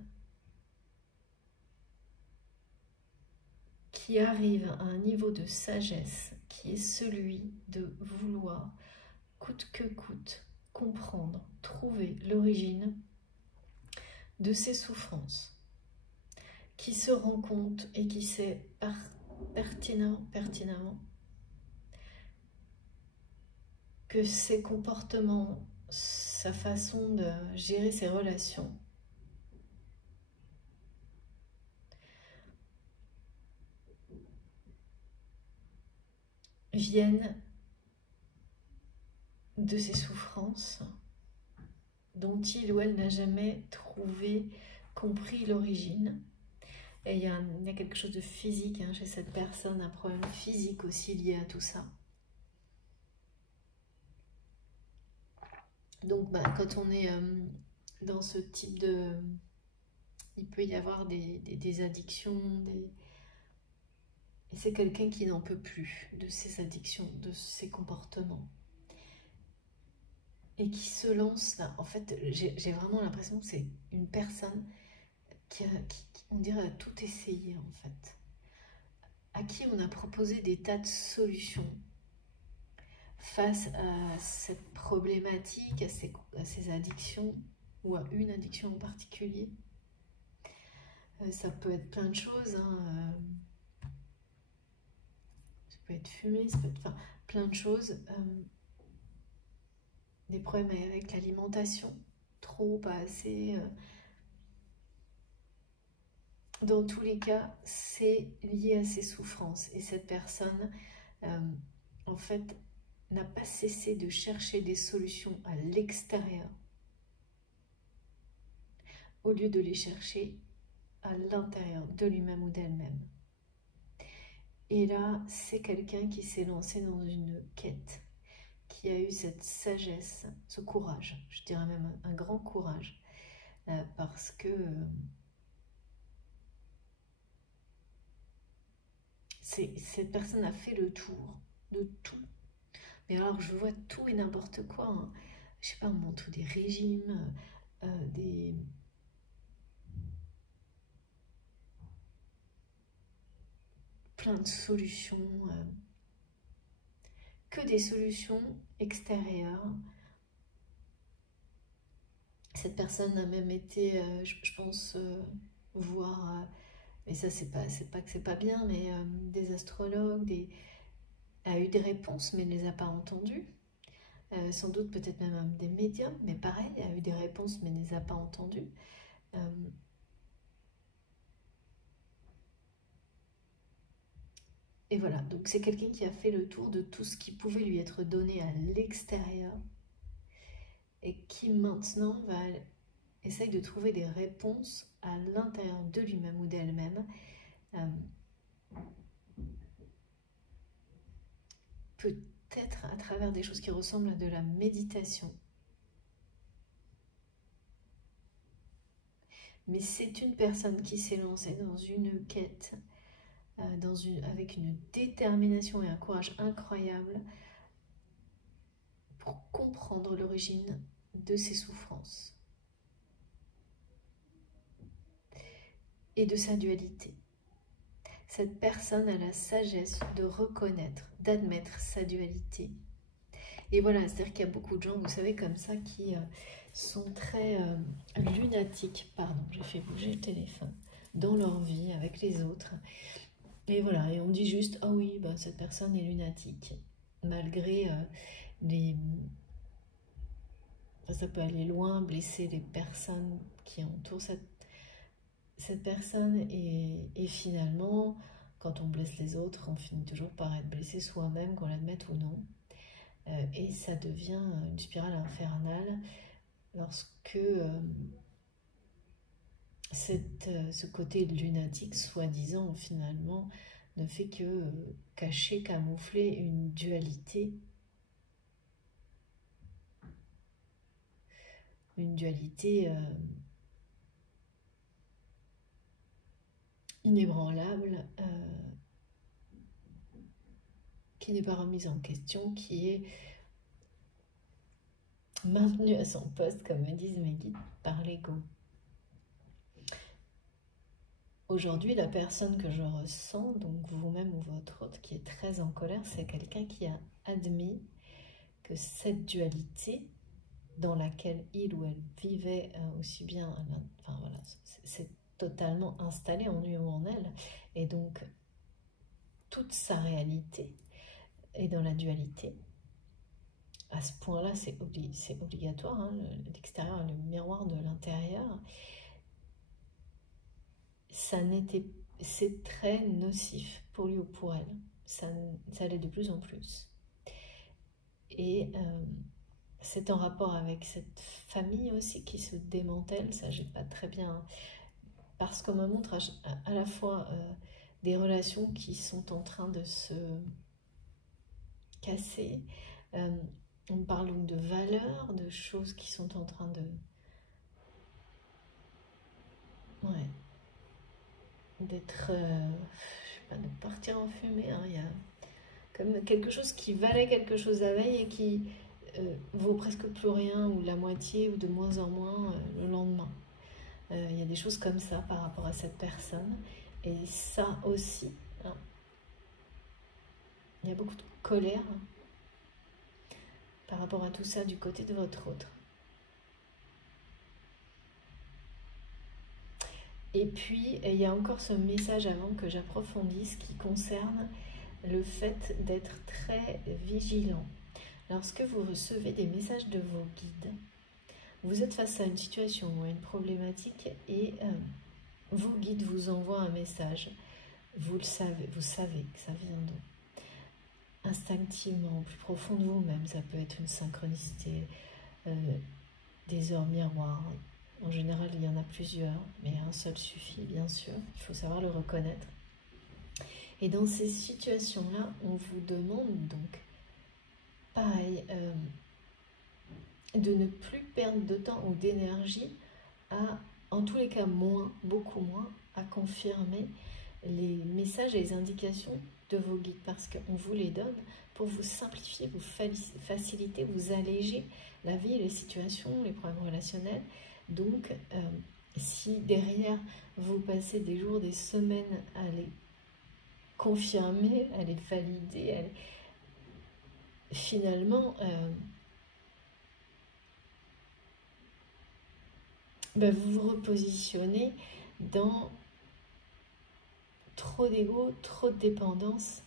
qui arrive à un niveau de sagesse qui est celui de vouloir, coûte que coûte, comprendre, trouver l'origine de ses souffrances, qui se rend compte et qui sait pertinemment que ses comportements, sa façon de gérer ses relations viennent de ses souffrances dont il ou elle n'a jamais trouvé, compris l'origine. Et il y a quelque chose de physique chez cette personne, un problème physique aussi lié à tout ça. Donc quand on est dans ce type de... Il peut y avoir des addictions, et c'est quelqu'un qui n'en peut plus de ces addictions, de ces comportements. Et qui se lance là. En fait, j'ai vraiment l'impression que c'est une personne qui, on dirait, a tout essayé en fait. À qui on a proposé des tas de solutions face à cette problématique, à ces addictions, ou à une addiction en particulier. Ça peut être plein de choses, ça peut être fumer, ça peut être plein de choses. Des problèmes avec l'alimentation, trop, pas assez. Dans tous les cas, c'est lié à ses souffrances. Et cette personne, en fait, n'a pas cessé de chercher des solutions à l'extérieur, au lieu de les chercher à l'intérieur de lui-même ou d'elle-même. Et là, c'est quelqu'un qui s'est lancé dans une quête, qui a eu cette sagesse, ce courage, je dirais même un grand courage, parce que cette personne a fait le tour de tout. Mais alors, je vois tout et n'importe quoi. Je sais pas, on montre des régimes, plein de solutions, que des solutions extérieures. Cette personne a même été, je pense, voir, et ça c'est pas que c'est pas bien, mais des astrologues, a eu des réponses mais ne les a pas entendues. Sans doute peut-être même des médiums, mais pareil, a eu des réponses mais ne les a pas entendues. Et voilà, donc c'est quelqu'un qui a fait le tour de tout ce qui pouvait lui être donné à l'extérieur et qui maintenant essaye de trouver des réponses à l'intérieur de lui-même ou d'elle-même. Peut-être à travers des choses qui ressemblent à de la méditation. Mais c'est une personne qui s'est lancée dans une quête, avec une détermination et un courage incroyable pour comprendre l'origine de ses souffrances et de sa dualité. Cette personne a la sagesse de reconnaître, d'admettre sa dualité. Et voilà, c'est-à-dire qu'il y a beaucoup de gens, vous savez, comme ça, qui sont très lunatiques, pardon, j'ai fait bouger le téléphone, dans leur vie, avec les autres. Et voilà, et on dit juste, ah oui, bah, cette personne est lunatique, malgré Enfin, ça peut aller loin, blesser les personnes qui entourent cette personne. Et finalement, quand on blesse les autres, on finit toujours par être blessé soi-même, qu'on l'admette ou non. Et ça devient une spirale infernale lorsque ce côté lunatique, soi-disant, finalement, ne fait que cacher, camoufler une dualité. Une dualité inébranlable, qui n'est pas remise en question, qui est maintenue à son poste, comme me disent mes guides, par l'ego. Aujourd'hui, la personne que je ressens, donc vous-même ou votre autre, qui est très en colère, c'est quelqu'un qui a admis que cette dualité dans laquelle il ou elle vivait aussi bien, enfin voilà, c'est totalement installé en lui ou en elle, et donc toute sa réalité est dans la dualité. À ce point-là, c'est obligatoire, hein, l'extérieur est le miroir de l'intérieur. C'est très nocif pour lui ou pour elle. Ça l'est de plus en plus. Et c'est en rapport avec cette famille aussi qui se démantèle. Ça, j'ai pas très bien... Parce qu'on me montre à la fois des relations qui sont en train de se casser. On parle donc de valeurs, de choses qui sont en train de... Ouais. D'être... je sais pas, de partir en fumée. Hein. Il y a comme quelque chose qui valait quelque chose la veille et qui vaut presque plus rien, ou la moitié, ou de moins en moins le lendemain. Il y a des choses comme ça par rapport à cette personne. Et ça aussi, hein, il y a beaucoup de colère par rapport à tout ça du côté de votre autre. Et puis, il y a encore ce message avant que j'approfondisse qui concerne le fait d'être très vigilant. Lorsque vous recevez des messages de vos guides, vous êtes face à une situation ou à une problématique et vos guides vous envoient un message. Vous savez que ça vient d'eux. Instinctivement, au plus profond de vous-même, ça peut être une synchronicité, des heures miroirs. En général, il y en a plusieurs, mais un seul suffit, bien sûr. Il faut savoir le reconnaître. Et dans ces situations-là, on vous demande donc, pareil, de ne plus perdre de temps ou d'énergie à, en tous les cas beaucoup moins, à confirmer les messages et les indications de vos guides, parce qu'on vous les donne pour vous simplifier, vous faciliter, vous alléger la vie, les situations, les problèmes relationnels. Donc, si derrière vous passez des jours, des semaines à les confirmer, à les valider, finalement, vous vous repositionnez dans trop d'ego, trop de dépendance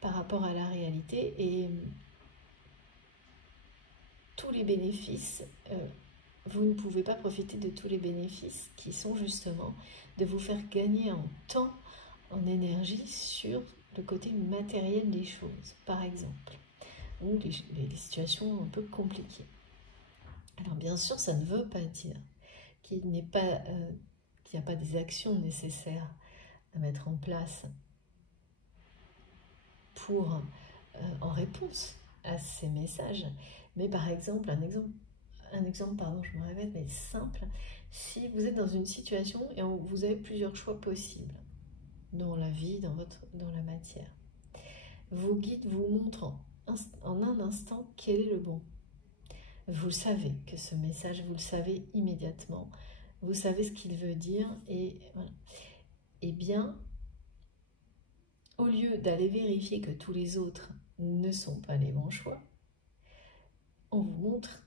par rapport à la réalité, et tous les bénéfices, vous ne pouvez pas profiter de tous les bénéfices qui sont justement de vous faire gagner en temps, en énergie sur le côté matériel des choses, par exemple, ou les situations un peu compliquées. Alors bien sûr, ça ne veut pas dire qu'il n'y a pas des actions nécessaires à mettre en place pour, en réponse à ces messages. Mais par exemple, un exemple, pardon, je me répète, mais simple, si vous êtes dans une situation et vous avez plusieurs choix possibles dans la vie, dans la matière, vos guides vous montrent en un instant quel est le bon. Vous savez que ce message, vous le savez immédiatement, vous savez ce qu'il veut dire, et voilà. Eh bien, au lieu d'aller vérifier que tous les autres ne sont pas les bons choix, on vous montre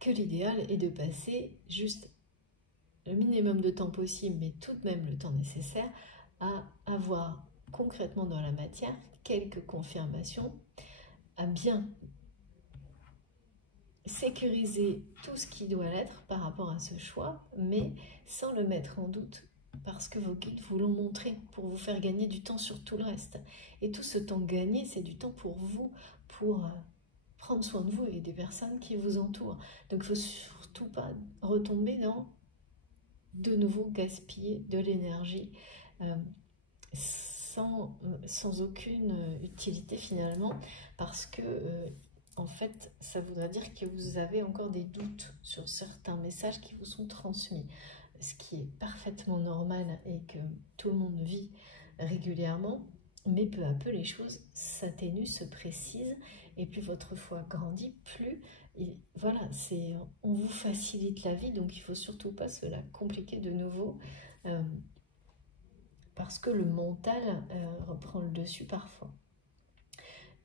que l'idéal est de passer juste le minimum de temps possible, mais tout de même le temps nécessaire, à avoir concrètement dans la matière quelques confirmations, à bien sécuriser tout ce qui doit l'être par rapport à ce choix, mais sans le mettre en doute, parce que vos guides vous l'ont montré pour vous faire gagner du temps sur tout le reste. Et tout ce temps gagné, c'est du temps pour vous, pour prendre soin de vous et des personnes qui vous entourent. Donc il ne faut surtout pas retomber dans de nouveau gaspiller de l'énergie sans aucune utilité finalement, parce que en fait ça voudrait dire que vous avez encore des doutes sur certains messages qui vous sont transmis, ce qui est parfaitement normal et que tout le monde vit régulièrement, mais peu à peu les choses s'atténuent, se précisent, et plus votre foi grandit, plus voilà, on vous facilite la vie, donc il ne faut surtout pas se la compliquer de nouveau, parce que le mental reprend le dessus parfois.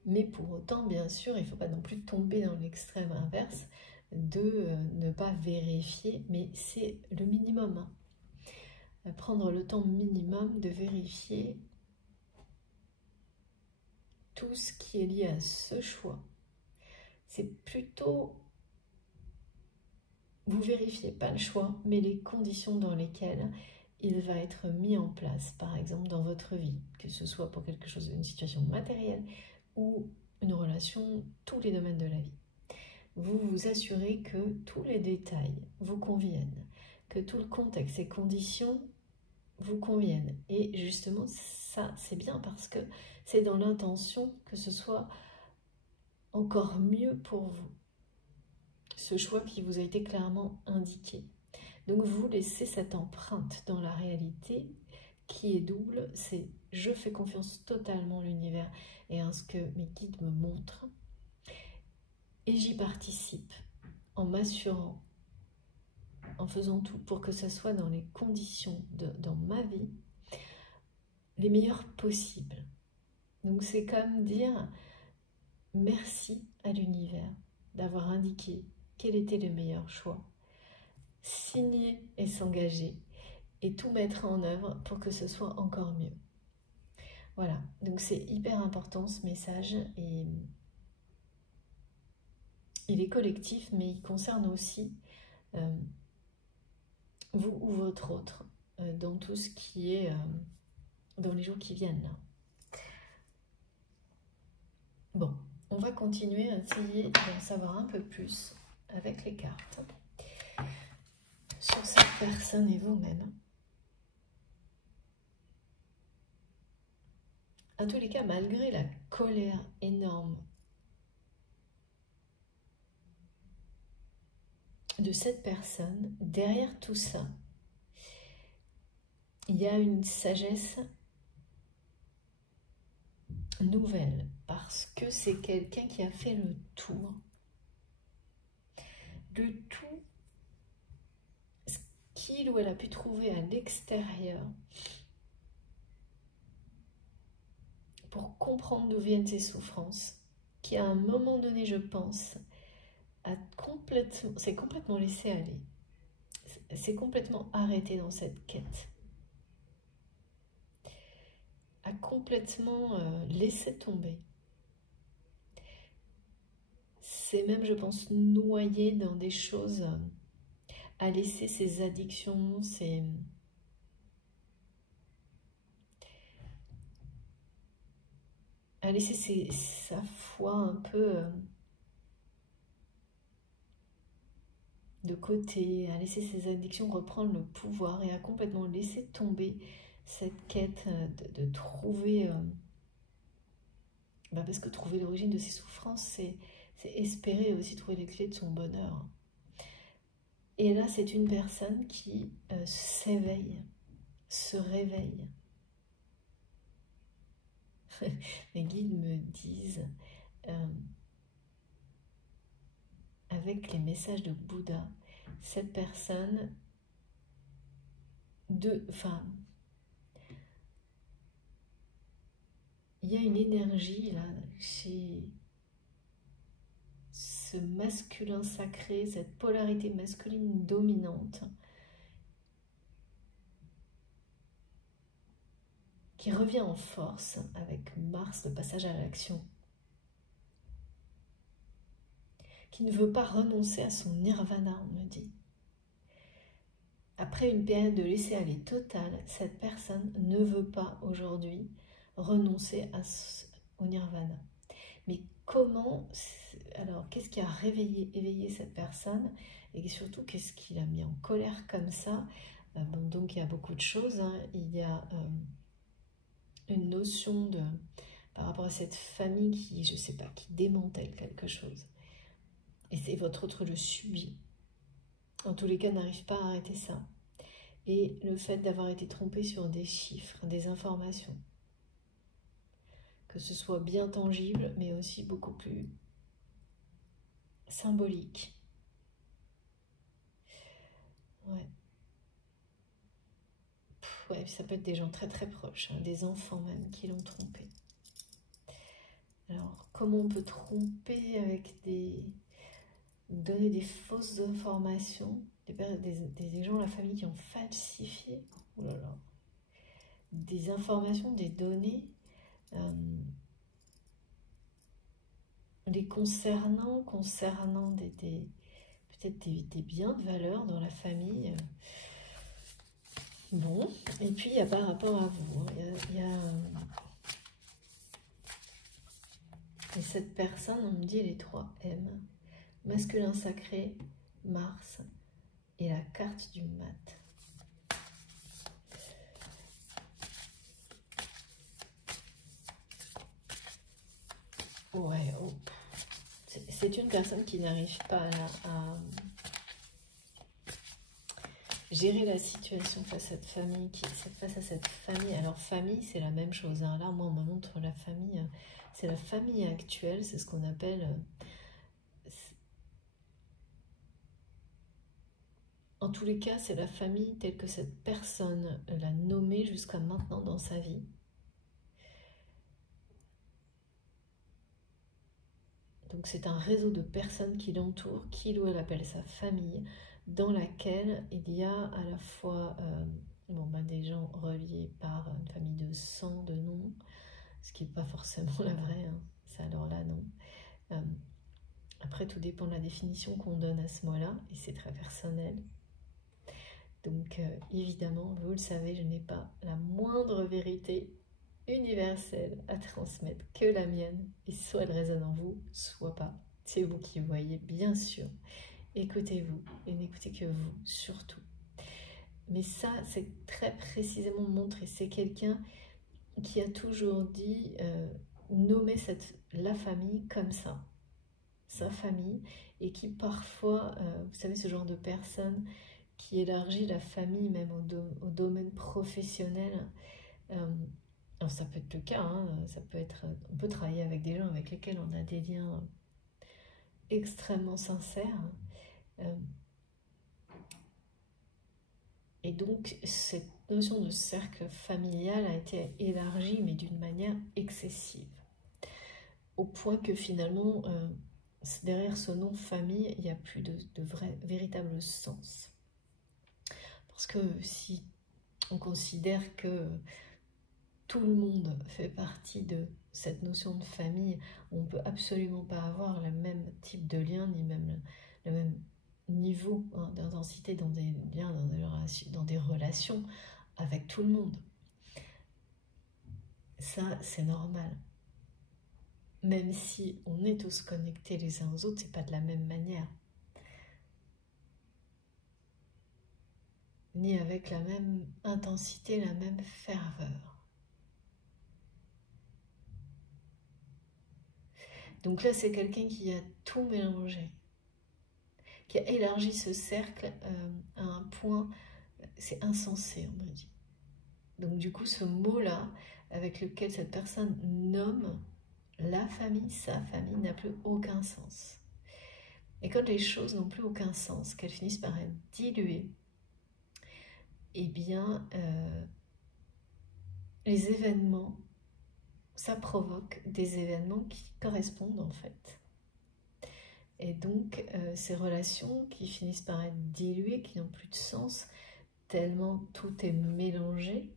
Mais pour autant, bien sûr, il ne faut pas non plus tomber dans l'extrême inverse de ne pas vérifier, mais c'est le minimum. Hein. Prendre le temps minimum de vérifier tout ce qui est lié à ce choix. C'est plutôt, vous vérifiez pas le choix, mais les conditions dans lesquelles il va être mis en place, par exemple dans votre vie, que ce soit pour quelque chose, une situation matérielle ou une relation, tous les domaines de la vie. Vous vous assurez que tous les détails vous conviennent, que tout le contexte et conditions vous conviennent. Et justement, ça, c'est bien parce que c'est dans l'intention que ce soit encore mieux pour vous. Ce choix qui vous a été clairement indiqué. Donc vous laissez cette empreinte dans la réalité qui est double, c'est je fais confiance totalement à l'univers et à ce que mes guides me montrent et j'y participe en m'assurant, en faisant tout pour que ce soit dans les conditions dans ma vie les meilleures possibles. Donc c'est comme dire merci à l'univers d'avoir indiqué quel était le meilleur choix, signer et s'engager et tout mettre en œuvre pour que ce soit encore mieux. Voilà, donc c'est hyper important ce message et il est collectif, mais il concerne aussi vous ou votre autre dans tout ce qui est dans les jours qui viennent. Là. Bon, on va continuer à essayer d'en savoir un peu plus avec les cartes sur cette personne et vous-même. En tous les cas, malgré la colère énorme de cette personne, derrière tout ça, il y a une sagesse nouvelle, parce que c'est quelqu'un qui a fait le tour de tout ce qu'il ou elle a pu trouver à l'extérieur pour comprendre d'où viennent ses souffrances, qui à un moment donné, je pense, s'est complètement laissé aller, s'est complètement arrêté dans cette quête, a complètement laissé tomber. C'est même, je pense, noyé dans des choses, a laissé ses addictions, a laissé sa foi un peu de côté, a laissé ses addictions reprendre le pouvoir et a complètement laissé tomber cette quête de trouver, parce que trouver l'origine de ses souffrances, c'est espérer aussi trouver les clés de son bonheur. Et là, c'est une personne qui s'éveille, se réveille. Mes guides me disent, avec les messages de Bouddha, cette personne, il y a une énergie là, chez ce masculin sacré, cette polarité masculine dominante, qui revient en force avec Mars, le passage à l'action, qui ne veut pas renoncer à son nirvana, on me dit. Après une période de laisser-aller totale, cette personne ne veut pas aujourd'hui renoncer au nirvana. Mais comment, alors qu'est-ce qui a éveillé cette personne et surtout qu'est-ce qui l'a mis en colère comme ça? Bon, donc il y a beaucoup de choses, hein. Il y a une notion de, par rapport à cette famille qui, je sais pas, qui démantèle quelque chose. Et c'est votre autre le subit. En tous les cas, n'arrive pas à arrêter ça. Et le fait d'avoir été trompé sur des chiffres, des informations, que ce soit bien tangible, mais aussi beaucoup plus symbolique. Ouais. Ouais, ça peut être des gens très très proches, hein, des enfants même qui l'ont trompé. Alors, comment on peut tromper avec donner des fausses informations, des gens de la famille qui ont falsifié, oh là là, des informations, des données, les concernant peut-être des biens de valeur dans la famille. Bon, et puis il y a par rapport à vous, hein, et cette personne, on me dit les 3 M, masculin sacré, Mars et la carte du mat. Ouais, oh. C'est une personne qui n'arrive pas à gérer la situation face à cette famille, face à cette famille. Alors famille, c'est la même chose, hein. Là, moi, on me montre la famille. C'est la famille actuelle, c'est ce qu'on appelle... En tous les cas, c'est la famille telle que cette personne l'a nommée jusqu'à maintenant dans sa vie. Donc c'est un réseau de personnes qui l'entourent, qu'il ou elle appelle sa famille, dans laquelle il y a à la fois des gens reliés par une famille de sang, de nom, ce qui n'est pas forcément la vraie, hein. Ça alors là non. Après tout dépend de la définition qu'on donne à ce mot-là, et c'est très personnel. Donc évidemment, vous le savez, je n'ai pas la moindre vérité universelle à transmettre que la mienne, et soit elle résonne en vous, soit pas. C'est vous qui voyez, bien sûr. Écoutez-vous et n'écoutez que vous, surtout. Mais ça, c'est très précisément montré. C'est quelqu'un qui a toujours dit, nommer la famille comme ça, sa famille, et qui parfois, vous savez, ce genre de personne qui élargit la famille même au domaine professionnel. Alors ça peut être le cas, hein, ça peut être, on peut travailler avec des gens avec lesquels on a des liens extrêmement sincères. Et donc cette notion de cercle familial a été élargie, mais d'une manière excessive. Au point que finalement, derrière ce nom famille, il n'y a plus de véritable sens. Parce que si on considère que tout le monde fait partie de cette notion de famille, on ne peut absolument pas avoir le même type de lien, ni même le même niveau, hein, d'intensité dans des liens, dans des relations avec tout le monde. Ça, c'est normal. Même si on est tous connectés les uns aux autres, c'est pas de la même manière. Ni avec la même intensité, la même ferveur. Donc là, c'est quelqu'un qui a tout mélangé, qui a élargi ce cercle à un point, c'est insensé, on me dit. Donc du coup, ce mot-là, avec lequel cette personne nomme la famille, sa famille, n'a plus aucun sens. Et quand les choses n'ont plus aucun sens, qu'elles finissent par être diluées, eh bien, les événements, ça provoque des événements qui correspondent en fait. Et donc, ces relations qui finissent par être diluées, qui n'ont plus de sens, tellement tout est mélangé,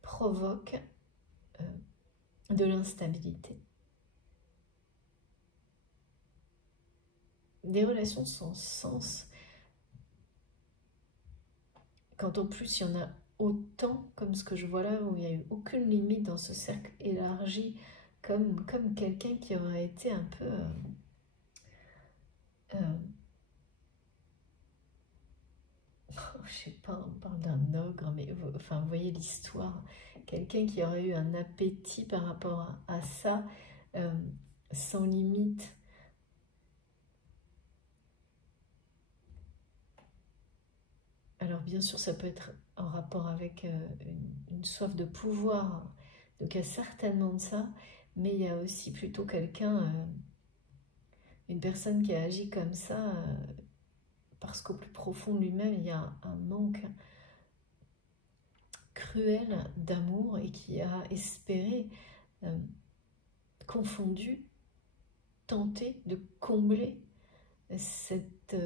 provoquent de l'instabilité. des relations sans sens, quand en plus il y en a autant, comme ce que je vois là, où il n'y a eu aucune limite dans ce cercle élargi, comme quelqu'un qui aurait été un peu... je sais pas, on parle d'un ogre, mais enfin, vous voyez l'histoire. Quelqu'un qui aurait eu un appétit par rapport à ça, sans limite. Alors bien sûr, ça peut être en rapport avec une soif de pouvoir, donc il y a certainement de ça, mais il y a aussi plutôt quelqu'un, une personne qui a agi comme ça, parce qu'au plus profond de lui-même, il y a un manque cruel d'amour et qui a espéré, confondu, tenté de combler cette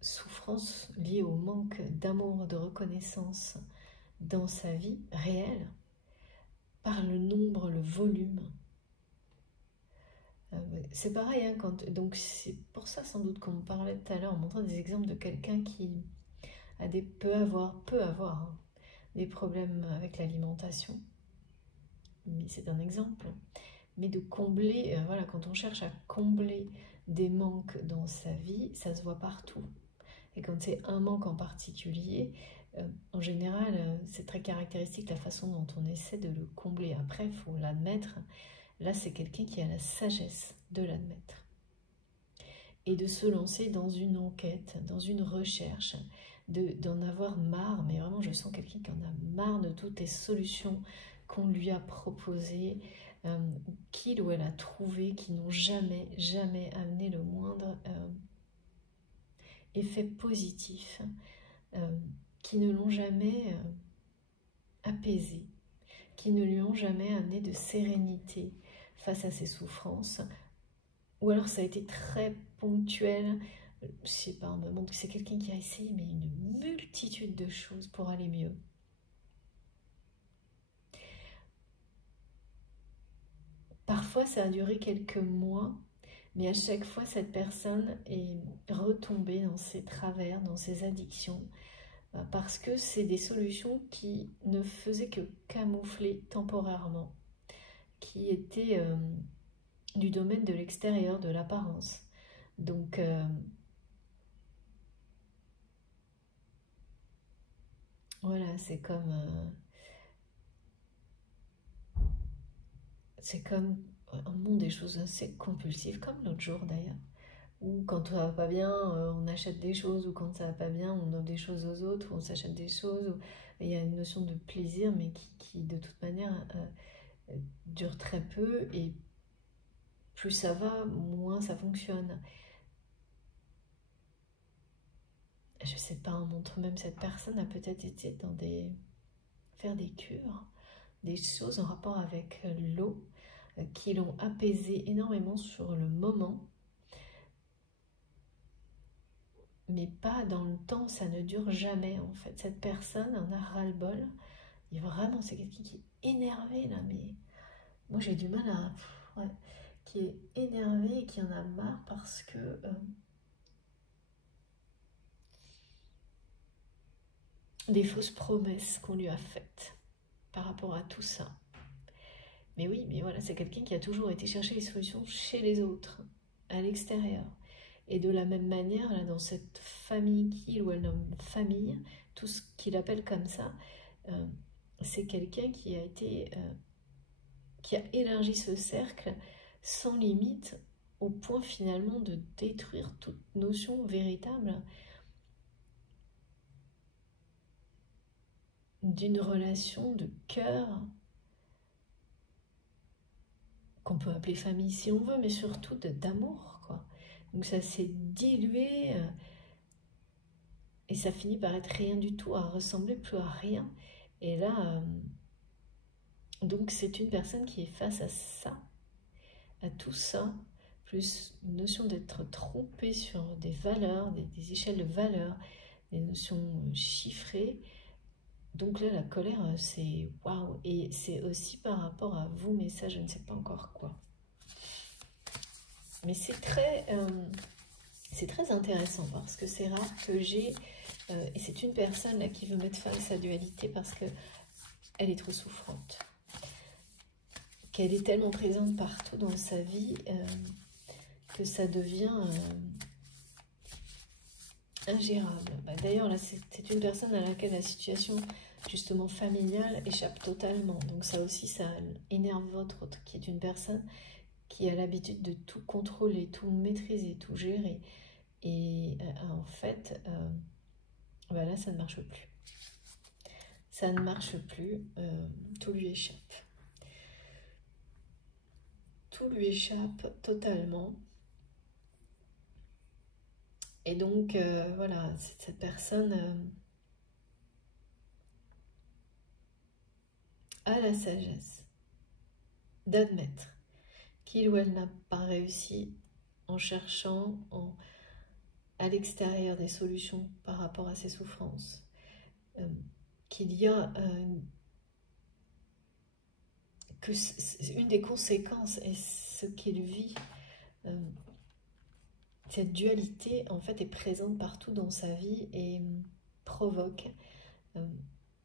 souffrance liée au manque d'amour, de reconnaissance dans sa vie réelle, par le nombre, le volume. C'est pareil, hein, donc c'est pour ça sans doute qu'on parlait tout à l'heure en montrant des exemples de quelqu'un qui a peut avoir hein, des problèmes avec l'alimentation, mais c'est un exemple, mais de combler, voilà, quand on cherche à combler des manques dans sa vie, ça se voit partout. Et quand c'est un manque en particulier, en général, c'est très caractéristique la façon dont on essaie de le combler. Après, il faut l'admettre. Là, c'est quelqu'un qui a la sagesse de l'admettre. Et de se lancer dans une enquête, dans une recherche, d'en avoir marre. Mais vraiment, je sens quelqu'un qui en a marre de toutes les solutions qu'on lui a proposées, qu'il ou elle a trouvées, qui n'ont jamais, jamais amené le moindre effet positif, qui ne l'ont jamais apaisé, qui ne lui ont jamais amené de sérénité face à ses souffrances, ou alors ça a été très ponctuel. Je sais pas, on me montre que c'est quelqu'un qui a essayé mais une multitude de choses pour aller mieux. Parfois ça a duré quelques mois, mais à chaque fois cette personne est retombée dans ses travers, dans ses addictions, parce que c'est des solutions qui ne faisaient que camoufler temporairement, qui étaient du domaine de l'extérieur, de l'apparence. Donc, voilà, c'est comme un monde des choses assez compulsives, comme l'autre jour d'ailleurs. Ou quand ça va pas bien, on achète des choses, ou quand ça va pas bien, on offre des choses aux autres, ou on s'achète des choses. Il y a une notion de plaisir, mais qui de toute manière dure très peu, et plus ça va, moins ça fonctionne. Je sais pas, on montre même cette personne a peut-être été dans faire des cures, des choses en rapport avec l'eau, qui l'ont apaisé énormément sur le moment, mais pas dans le temps, ça ne dure jamais en fait. Cette personne en a ras-le-bol, et vraiment c'est quelqu'un qui est énervé là, mais moi j'ai du mal à... ouais, qui est énervé et qui en a marre parce que des fausses promesses qu'on lui a faites par rapport à tout ça. Mais oui, mais voilà, c'est quelqu'un qui a toujours été chercher les solutions chez les autres, à l'extérieur. Et de la même manière, là, dans cette famille qu'il ou elle nomme famille, tout ce qu'il appelle comme ça, c'est quelqu'un qui a été, qui a élargi ce cercle sans limite, au point finalement de détruire toute notion véritable d'une relation de cœur, qu'on peut appeler famille si on veut, mais surtout d'amour, quoi. Donc ça s'est dilué, et ça finit par être rien du tout, à ressembler plus à rien. Et là, donc c'est une personne qui est face à ça, à tout ça, plus une notion d'être trompée sur des valeurs, des échelles de valeurs, des notions chiffrées. Donc là, la colère, c'est waouh. Et c'est aussi par rapport à vous, mais ça, je ne sais pas encore quoi. Mais c'est très C'est très intéressant parce que c'est rare que j'ai, et c'est une personne là qui veut mettre fin à sa dualité parce que elle est trop souffrante, qu'elle est tellement présente partout dans sa vie que ça devient ingérable. Bah, d'ailleurs, là, c'est une personne à laquelle la situation justement familiale échappe totalement. Donc ça aussi, ça énerve votre autre, qui est une personne qui a l'habitude de tout contrôler, tout maîtriser, tout gérer. Et en fait, bah là, ça ne marche plus. Ça ne marche plus, tout lui échappe. Tout lui échappe totalement. Et donc, voilà, cette personne a la sagesse d'admettre qu'il ou elle n'a pas réussi en cherchant à l'extérieur des solutions par rapport à ses souffrances. Qu'il y a que une des conséquences est ce qu'il vit. Cette dualité, en fait, est présente partout dans sa vie et provoque,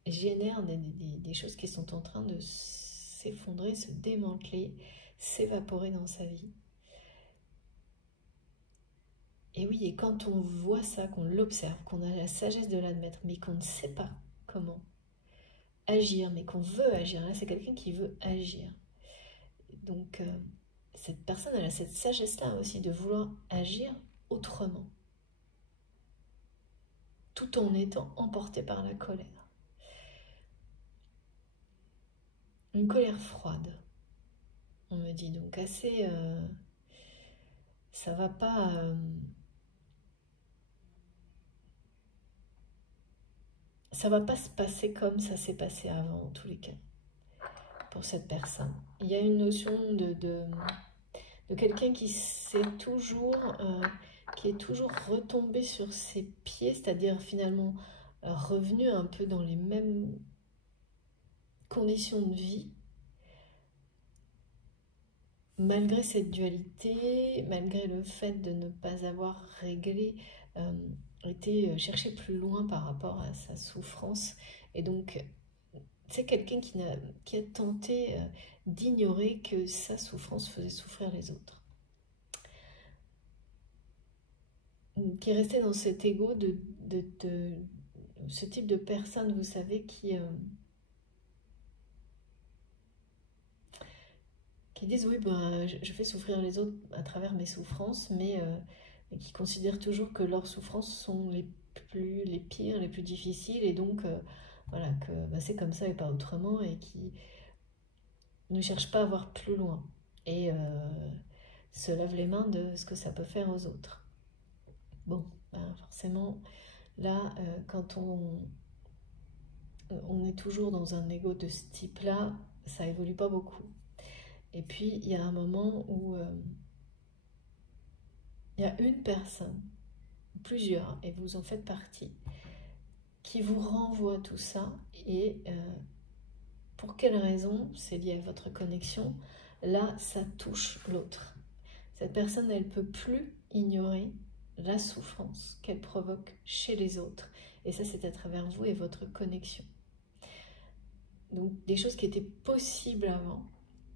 génère des choses qui sont en train de s'effondrer, se démanteler, s'évaporer dans sa vie. Et oui, et quand on voit ça, qu'on l'observe, qu'on a la sagesse de l'admettre, mais qu'on ne sait pas comment agir, mais qu'on veut agir, là c'est quelqu'un qui veut agir. Donc cette personne, elle a cette sagesse-là aussi de vouloir agir autrement, tout en étant emporté par la colère. Une colère froide, on me dit, donc assez... ça va pas... ça va pas se passer comme ça s'est passé avant, en tous les cas, pour cette personne. Il y a une notion de quelqu'un qui s'est toujours... qui est toujours retombé sur ses pieds, c'est-à-dire finalement revenu un peu dans les mêmes conditions de vie, malgré cette dualité, malgré le fait de ne pas avoir réglé, été chercher plus loin par rapport à sa souffrance. Et donc, c'est quelqu'un qui a tenté d'ignorer que sa souffrance faisait souffrir les autres. Qui est resté dans cet ego de ce type de personne, vous savez, qui disent oui, ben, je fais souffrir les autres à travers mes souffrances, mais qui considèrent toujours que leurs souffrances sont les pires, les plus difficiles, et donc voilà, que ben, c'est comme ça et pas autrement, et qui ne cherchent pas à voir plus loin, et se lavent les mains de ce que ça peut faire aux autres. Bon, ben, forcément, là, quand on est toujours dans un ego de ce type-là, ça évolue pas beaucoup. Et puis, il y a un moment où il y a une personne, plusieurs, et vous en faites partie, qui vous renvoie tout ça. Et pour quelle raison? C'est lié à votre connexion. Là, ça touche l'autre. Cette personne, elle ne peut plus ignorer la souffrance qu'elle provoque chez les autres. Et ça, c'est à travers vous et votre connexion. Donc, des choses qui étaient possibles avant,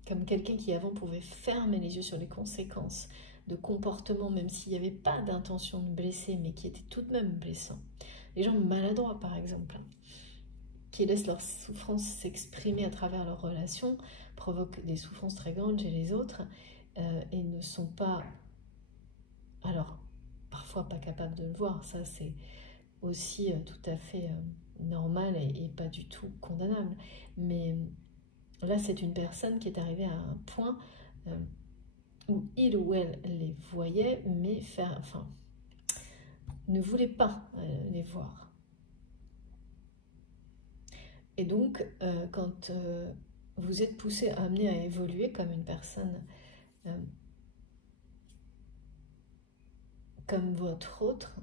comme quelqu'un qui avant pouvait fermer les yeux sur les conséquences de comportements, même s'il n'y avait pas d'intention de blesser, mais qui étaient tout de même blessants. Les gens maladroits, par exemple, qui laissent leur souffrance s'exprimer à travers leurs relations, provoquent des souffrances très grandes chez les autres, et ne sont pas, alors, parfois pas capables de le voir. Ça, c'est aussi tout à fait normal et pas du tout condamnable. Mais là, c'est une personne qui est arrivée à un point où il ou elle les voyait, mais ne voulait pas les voir. Et donc, quand vous êtes poussé, amené à évoluer comme une personne comme votre autre,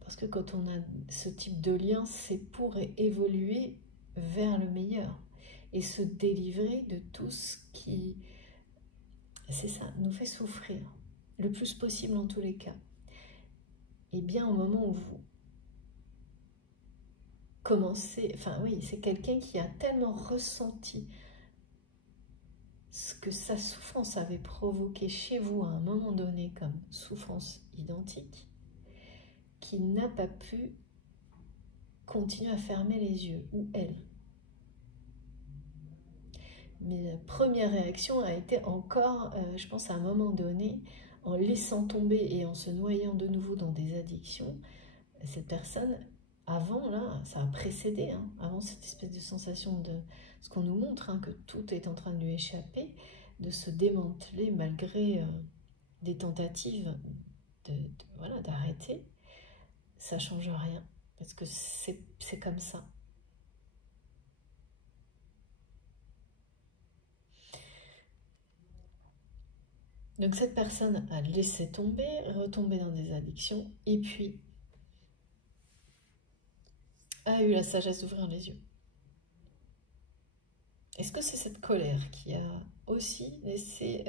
parce que quand on a ce type de lien, c'est pour évoluer vers le meilleur et se délivrer de tout ce qui, c'est ça, nous fait souffrir, le plus possible en tous les cas. Et bien au moment où vous commencez, enfin oui, c'est quelqu'un qui a tellement ressenti ce que sa souffrance avait provoqué chez vous à un moment donné comme souffrance identique, qu'il n'a pas pu continuer à fermer les yeux, ou elle. Mais la première réaction a été encore, je pense à un moment donné, en laissant tomber et en se noyant de nouveau dans des addictions, cette personne, avant, là, ça a précédé, hein, avant cette espèce de sensation de ce qu'on nous montre, hein, que tout est en train de lui échapper, de se démanteler malgré des tentatives voilà, d'arrêter, ça ne change rien, parce que c'est comme ça. Donc cette personne a laissé tomber, retombé dans des addictions, et puis a eu la sagesse d'ouvrir les yeux. Est-ce que c'est cette colère qui a aussi laissé...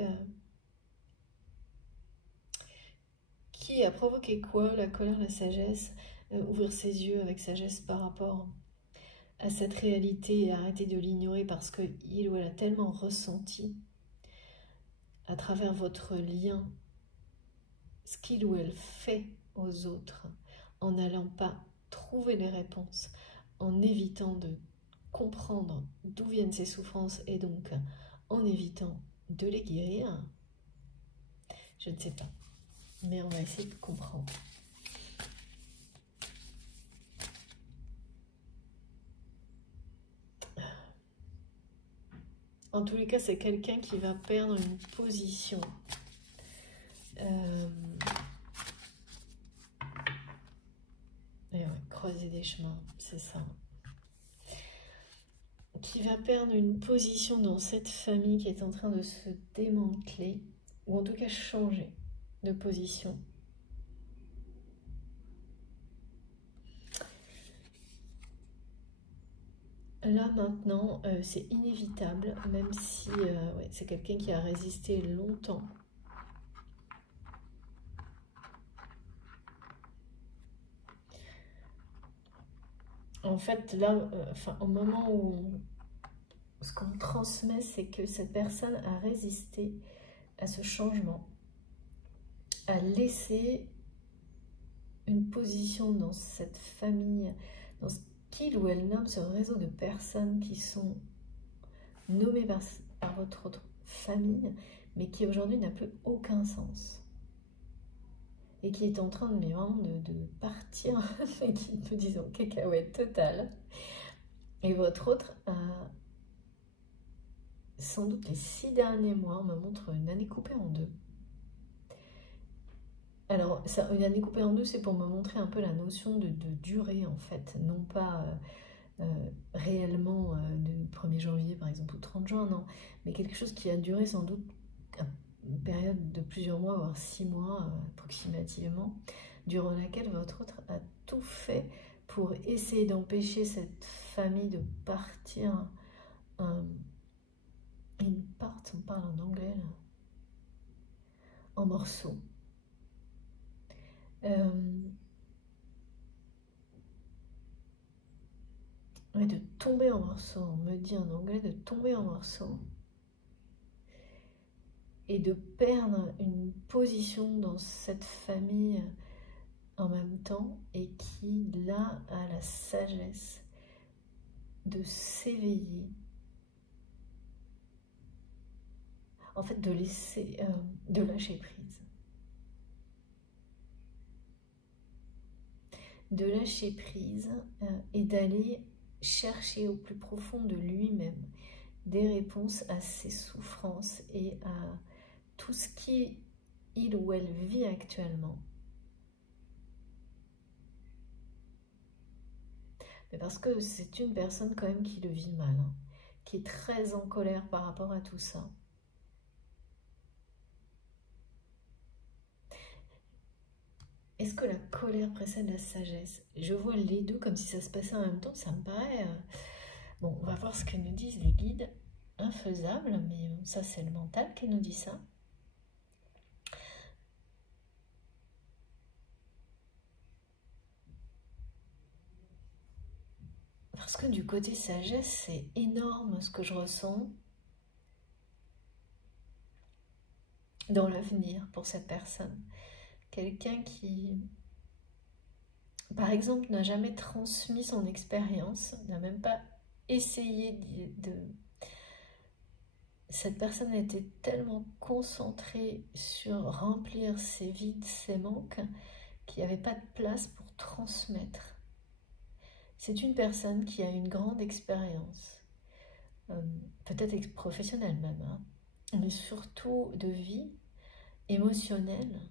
qui a provoqué quoi? La colère, la sagesse, ouvrir ses yeux avec sagesse par rapport à cette réalité et arrêter de l'ignorer parce qu'il ou elle a tellement ressenti à travers votre lien ce qu'il ou elle fait aux autres en n'allant pas trouver les réponses, en évitant de comprendre d'où viennent ces souffrances et donc en évitant de les guérir. Je ne sais pas, mais on va essayer de comprendre. En tous les cas, c'est quelqu'un qui va perdre une position. Et ouais, creuser des chemins, c'est ça. Qui va perdre une position dans cette famille qui est en train de se démanteler, ou en tout cas changer de position. Là maintenant, c'est inévitable, même si ouais, c'est quelqu'un qui a résisté longtemps. En fait, là, au moment où ce qu'on transmet, c'est que cette personne a résisté à ce changement, a laissé une position dans cette famille, dans ce qu'il ou elle nomme ce réseau de personnes qui sont nommées par votre autre famille, mais qui aujourd'hui n'a plus aucun sens. Et qui est en train de, mais vraiment de partir, et qui nous disons cacahuète totale. Et votre autre a sans doute les 6 derniers mois, on me montre une année coupée en deux. Alors, ça, une année coupée en deux, c'est pour me montrer un peu la notion de durée, en fait. Non pas réellement du 1er janvier, par exemple, ou 30 juin, non. Mais quelque chose qui a duré sans doute une période de plusieurs mois, voire 6 mois approximativement, durant laquelle votre autre a tout fait pour essayer d'empêcher cette famille de partir. Une part, on parle en anglais, là, en morceaux. Ouais, de tomber en morceaux, on me dit en anglais de tomber en morceaux et de perdre une position dans cette famille en même temps et qui là a la sagesse de s'éveiller, en fait de laisser, de lâcher prise. De lâcher prise et d'aller chercher au plus profond de lui-même des réponses à ses souffrances et à tout ce qu'il ou elle vit actuellement. Mais parce que c'est une personne quand même qui le vit mal, hein, qui est très en colère par rapport à tout ça. Est-ce que la colère précède la sagesse? Je vois les deux comme si ça se passait en même temps, ça me paraît... Bon, on va voir ce que nous disent les guides. Infaisable, mais ça c'est le mental qui nous dit ça. Parce que du côté sagesse, c'est énorme ce que je ressens dans l'avenir pour cette personne. Quelqu'un qui, par exemple, n'a jamais transmis son expérience, n'a même pas essayé de... Cette personne était tellement concentrée sur remplir ses vides, ses manques, qu'il n'y avait pas de place pour transmettre. C'est une personne qui a une grande expérience, peut-être professionnelle même, hein, mais surtout de vie émotionnelle,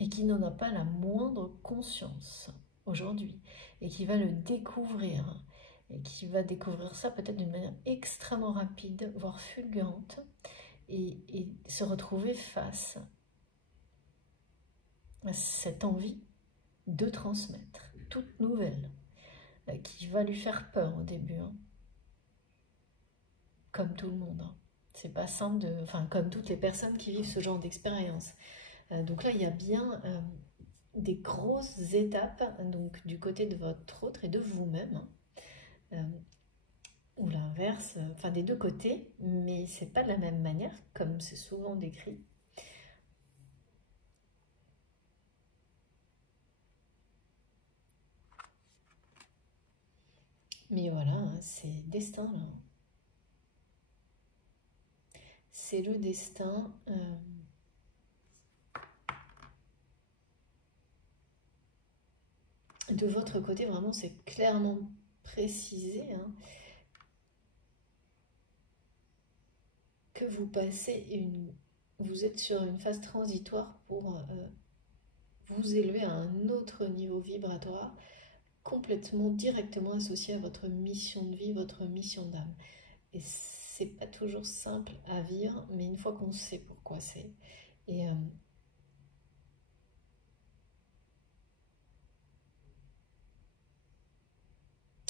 et qui n'en a pas la moindre conscience aujourd'hui, et qui va le découvrir, et qui va découvrir ça peut-être d'une manière extrêmement rapide, voire fulgurante, et se retrouver face à cette envie de transmettre, toute nouvelle, qui va lui faire peur au début, hein. Comme tout le monde, hein. C'est pas simple de... Enfin, comme toutes les personnes qui vivent ce genre d'expérience. Donc là, il y a bien des grosses étapes, donc du côté de votre autre et de vous-même, ou l'inverse, enfin des deux côtés, mais c'est pas de la même manière, comme c'est souvent décrit. Mais voilà, hein, c'est destin là. C'est le destin. De votre côté, vraiment, c'est clairement précisé, hein, que vous passez vous êtes sur une phase transitoire pour vous élever à un autre niveau vibratoire, complètement, directement associé à votre mission de vie, votre mission d'âme. Et c'est pas toujours simple à vivre, mais une fois qu'on sait pourquoi c'est. Et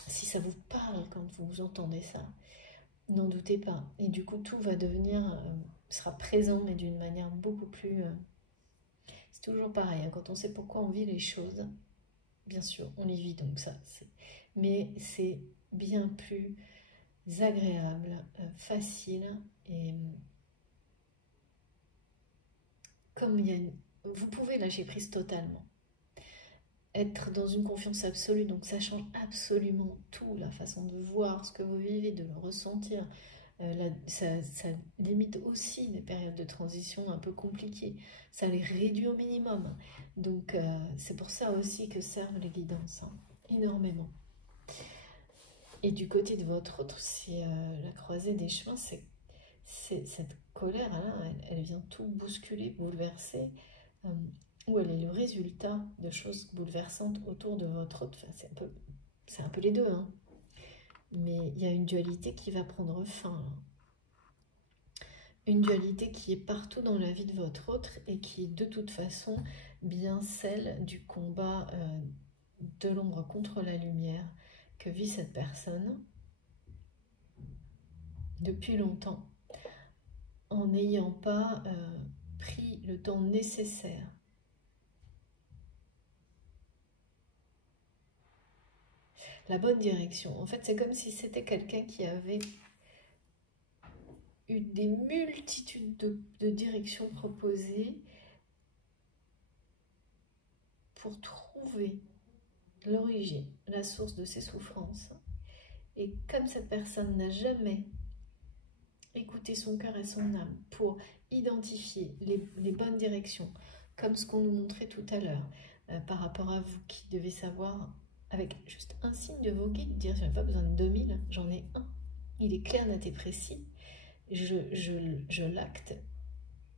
si ça vous parle quand vous entendez ça, n'en doutez pas. Et du coup, tout va devenir, sera présent, mais d'une manière beaucoup plus... c'est toujours pareil, hein, quand on sait pourquoi on vit les choses, bien sûr, on les vit donc ça. Mais c'est bien plus agréable, facile, et comme vous pouvez lâcher prise totalement. Être dans une confiance absolue, donc ça change absolument tout, la façon de voir ce que vous vivez, de le ressentir. Ça limite aussi les périodes de transition un peu compliquées, ça les réduit au minimum. Donc c'est pour ça aussi que servent les guidances, hein, énormément. Et du côté de votre autre, c'est la croisée des chemins, c'est cette colère-là, elle vient tout bousculer, bouleverser, ou elle est le résultat de choses bouleversantes autour de votre autre. Enfin, c'est un peu les deux, hein. Mais il y a une dualité qui va prendre fin, là. Une dualité qui est partout dans la vie de votre autre et qui est de toute façon bien celle du combat de l'ombre contre la lumière que vit cette personne depuis longtemps, en n'ayant pas pris le temps nécessaire la bonne direction. En fait, c'est comme si c'était quelqu'un qui avait eu des multitudes de directions proposées pour trouver l'origine, la source de ses souffrances. Et comme cette personne n'a jamais écouté son cœur et son âme pour identifier les bonnes directions, comme ce qu'on nous montrait tout à l'heure, par rapport à vous qui devez savoir, avec juste un signe de vos guides, dire: je n'ai pas besoin de 2000, j'en ai un. Il est clair, net et précis. Je l'acte.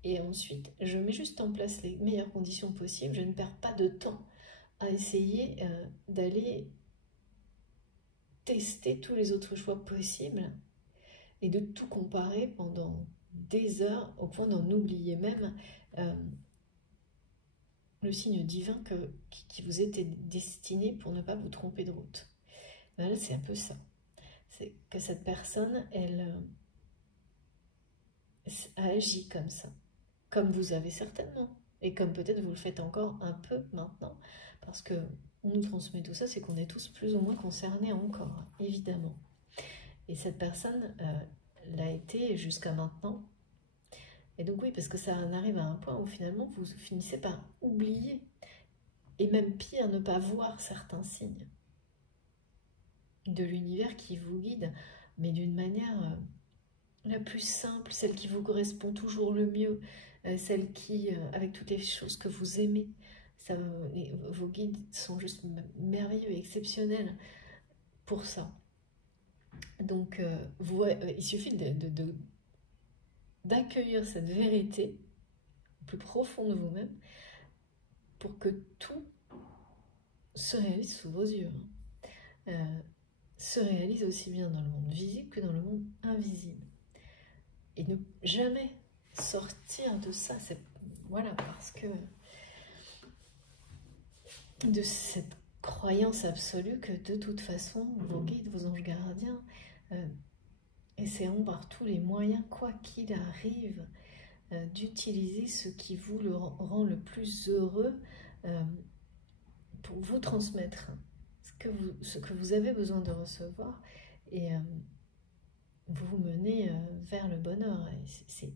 Et ensuite, je mets juste en place les meilleures conditions possibles. Je ne perds pas de temps à essayer d'aller tester tous les autres choix possibles et de tout comparer pendant des heures au point d'en oublier même le signe divin qui vous était destiné pour ne pas vous tromper de route. Là, c'est un peu ça. C'est que cette personne, elle a agi comme ça. Comme vous avez certainement. Et comme peut-être vous le faites encore un peu maintenant. Parce que on nous transmet tout ça, c'est qu'on est tous plus ou moins concernés encore, évidemment. Et cette personne l'a été jusqu'à maintenant. Et donc oui, parce que ça en arrive à un point où finalement vous finissez par oublier, et même pire, ne pas voir certains signes de l'univers qui vous guide, mais d'une manière la plus simple, celle qui vous correspond toujours le mieux, celle qui, avec toutes les choses que vous aimez, ça, vos guides sont juste merveilleux et exceptionnels pour ça. Donc, il suffit d'accueillir cette vérité au plus profond de vous-même pour que tout se réalise sous vos yeux. Se réalise aussi bien dans le monde visible que dans le monde invisible. Et ne jamais sortir de ça, voilà, parce que de cette croyance absolue que de toute façon, vos guides, vos anges gardiens, essaieront par tous les moyens, quoi qu'il arrive, d'utiliser ce qui vous le rend le plus heureux pour vous transmettre ce que vous avez besoin de recevoir et vous mener vers le bonheur. C'est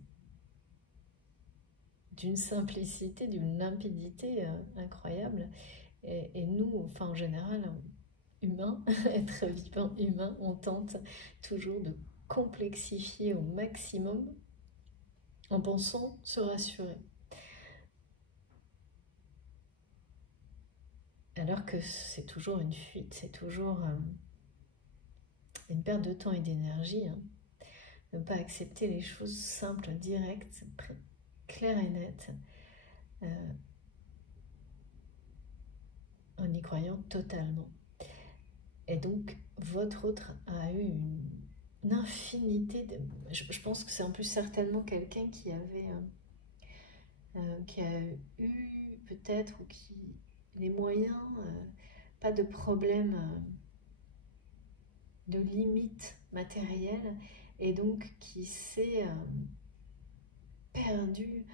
d'une simplicité, d'une limpidité incroyable. Et nous, enfin en général, humains, être vivant humain, on tente toujours de complexifier au maximum en pensant se rassurer. Alors que c'est toujours une fuite, c'est toujours une perte de temps et d'énergie. Hein. Ne pas accepter les choses simples, directes, claires et nettes, en y croyant totalement. Et donc, votre autre a eu une infinité de... Je pense que c'est en plus certainement quelqu'un qui avait... qui a eu peut-être, ou qui... les moyens, pas de problème de limite matérielle, et donc qui s'est perdu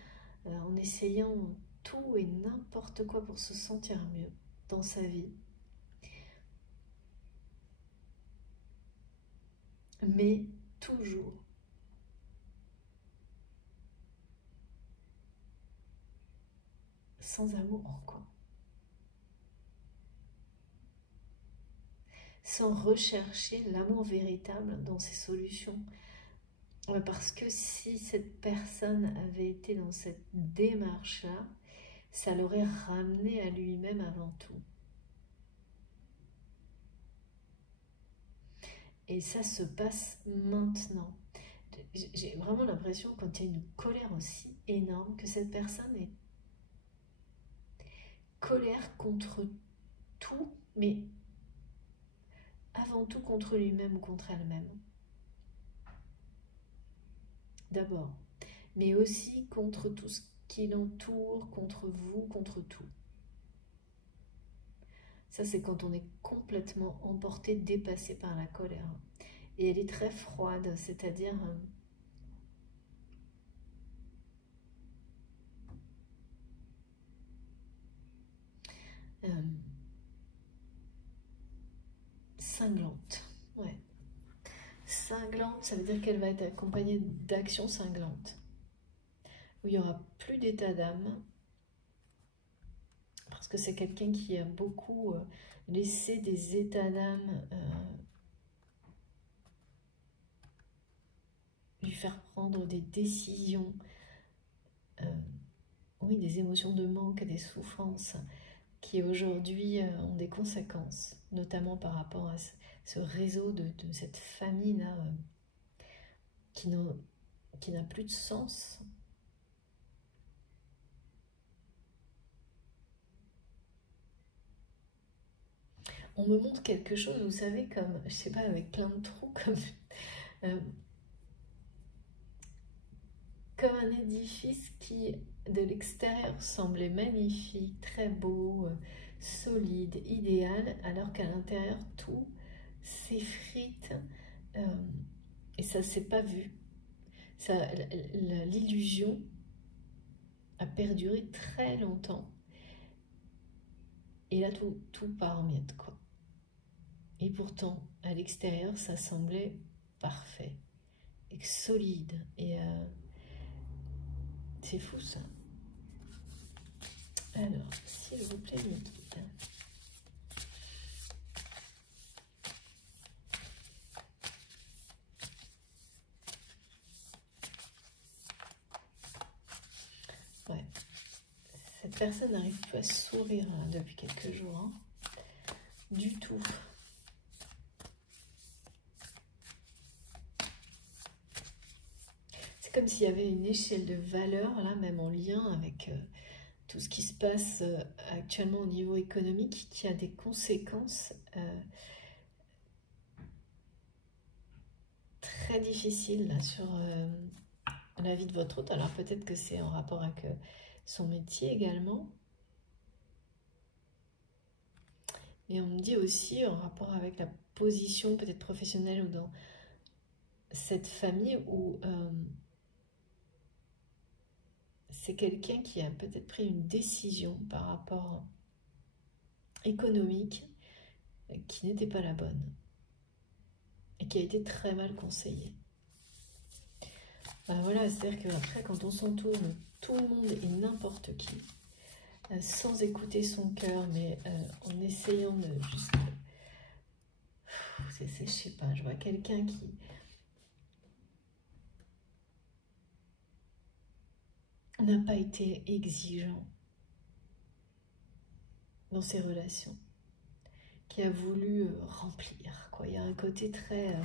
en essayant tout et n'importe quoi pour se sentir mieux dans sa vie. Mais toujours sans amour, quoi. Sans rechercher l'amour véritable dans ses solutions. Parce que si cette personne avait été dans cette démarche-là, ça l'aurait ramené à lui-même avant tout. Et ça se passe maintenant. J'ai vraiment l'impression, quand il y a une colère aussi énorme, que cette personne est colère contre tout, mais avant tout contre lui-même ou contre elle-même. D'abord, mais aussi contre tout ce qui l'entoure, contre vous, contre tout. Ça, c'est quand on est complètement emporté, dépassé par la colère. Et elle est très froide, c'est-à-dire... 'cinglante. Ouais. Cinglante, ça veut dire qu'elle va être accompagnée d'actions cinglantes. Où il n'y aura plus d'état d'âme. Parce que c'est quelqu'un qui a beaucoup laissé des états d'âme lui faire prendre des décisions, oui, des émotions de manque, des souffrances qui aujourd'hui ont des conséquences, notamment par rapport à ce réseau de cette famille-là qui n'a plus de sens. On me montre quelque chose, vous savez, comme, je sais pas, avec plein de trous, comme un édifice qui, de l'extérieur, semblait magnifique, très beau, solide, idéal, alors qu'à l'intérieur, tout s'effrite et ça ne s'est pas vu. L'illusion a perduré très longtemps. Et là, tout part en miettes, quoi. Et pourtant, à l'extérieur, ça semblait parfait et solide. Et c'est fou, ça. Alors, s'il vous plaît, mes guides. Ouais. Cette personne n'arrive plus à sourire hein, depuis quelques jours. Hein. Du tout. C'est comme s'il y avait une échelle de valeur, là, même en lien avec tout ce qui se passe actuellement au niveau économique, qui a des conséquences très difficiles là, sur la vie de votre hôte. Alors peut-être que c'est en rapport avec son métier également. Mais on me dit aussi en rapport avec la position peut-être professionnelle ou dans cette famille où c'est quelqu'un qui a peut-être pris une décision par rapport économique qui n'était pas la bonne et qui a été très mal conseillée. Ben voilà, c'est-à-dire qu'après, quand on s'entoure de tout le monde et n'importe qui, sans écouter son cœur, mais en essayant de juste... je sais pas, je vois quelqu'un qui... n'a pas été exigeant dans ses relations, qui a voulu remplir, quoi. Il y a un côté très...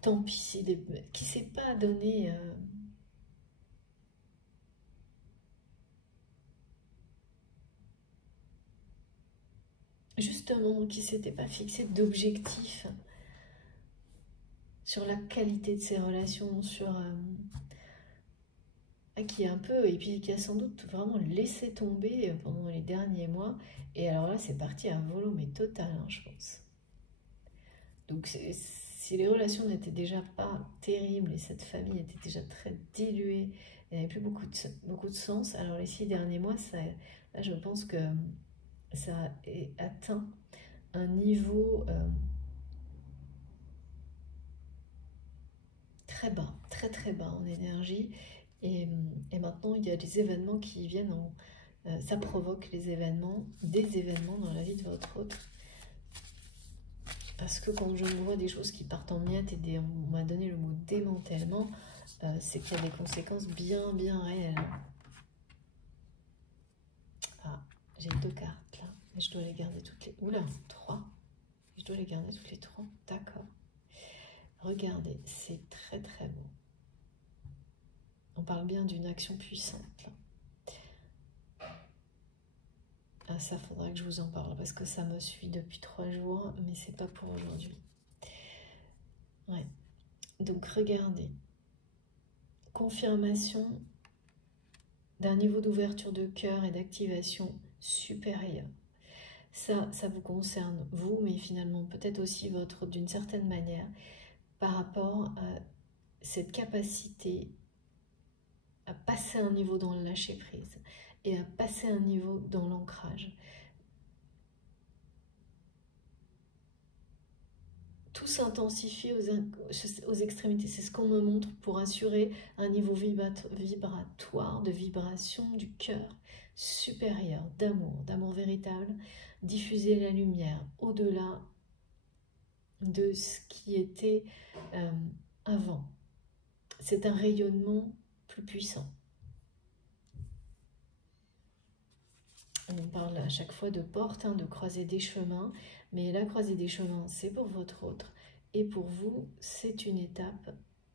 tant pis, qui ne s'est pas donné... justement, qui ne s'était pas fixé d'objectifs sur la qualité de ses relations, sur... qui est un peu, et puis qui a sans doute vraiment laissé tomber pendant les derniers mois. Et alors là, c'est parti à volo, mais total, hein, je pense. Donc, si les relations n'étaient déjà pas terribles et cette famille était déjà très diluée, il n'y avait plus beaucoup de sens. Alors, les 6 derniers mois, là, je pense que ça a atteint un niveau très bas, très très bas en énergie. Et maintenant, il y a des événements qui viennent ça provoque des événements dans la vie de votre hôte. Parce que quand je vois des choses qui partent en miettes et on m'a donné le mot démantèlement, c'est qu'il y a des conséquences bien réelles. Ah, j'ai 2 cartes là, mais je dois les garder toutes les... Oula, 3. Je dois les garder toutes les 3, d'accord. Regardez, c'est très très beau. On parle bien d'une action puissante là. Ah, ça faudra que je vous en parle parce que ça me suit depuis 3 jours, mais c'est pas pour aujourd'hui. Ouais. Donc regardez, confirmation d'un niveau d'ouverture de cœur et d'activation supérieur. Ça vous concerne vous, mais finalement peut-être aussi votre, d'une certaine manière, par rapport à cette capacité à passer un niveau dans le lâcher prise et à passer un niveau dans l'ancrage. Tout s'intensifie aux extrémités. C'est ce qu'on me montre pour assurer un niveau vibratoire, de vibration du cœur supérieur, d'amour véritable, diffuser la lumière au-delà de ce qui était avant. C'est un rayonnement plus puissant. On parle à chaque fois de porte, de croisée des chemins, mais la croisée des chemins, c'est pour votre autre. Et pour vous, c'est une étape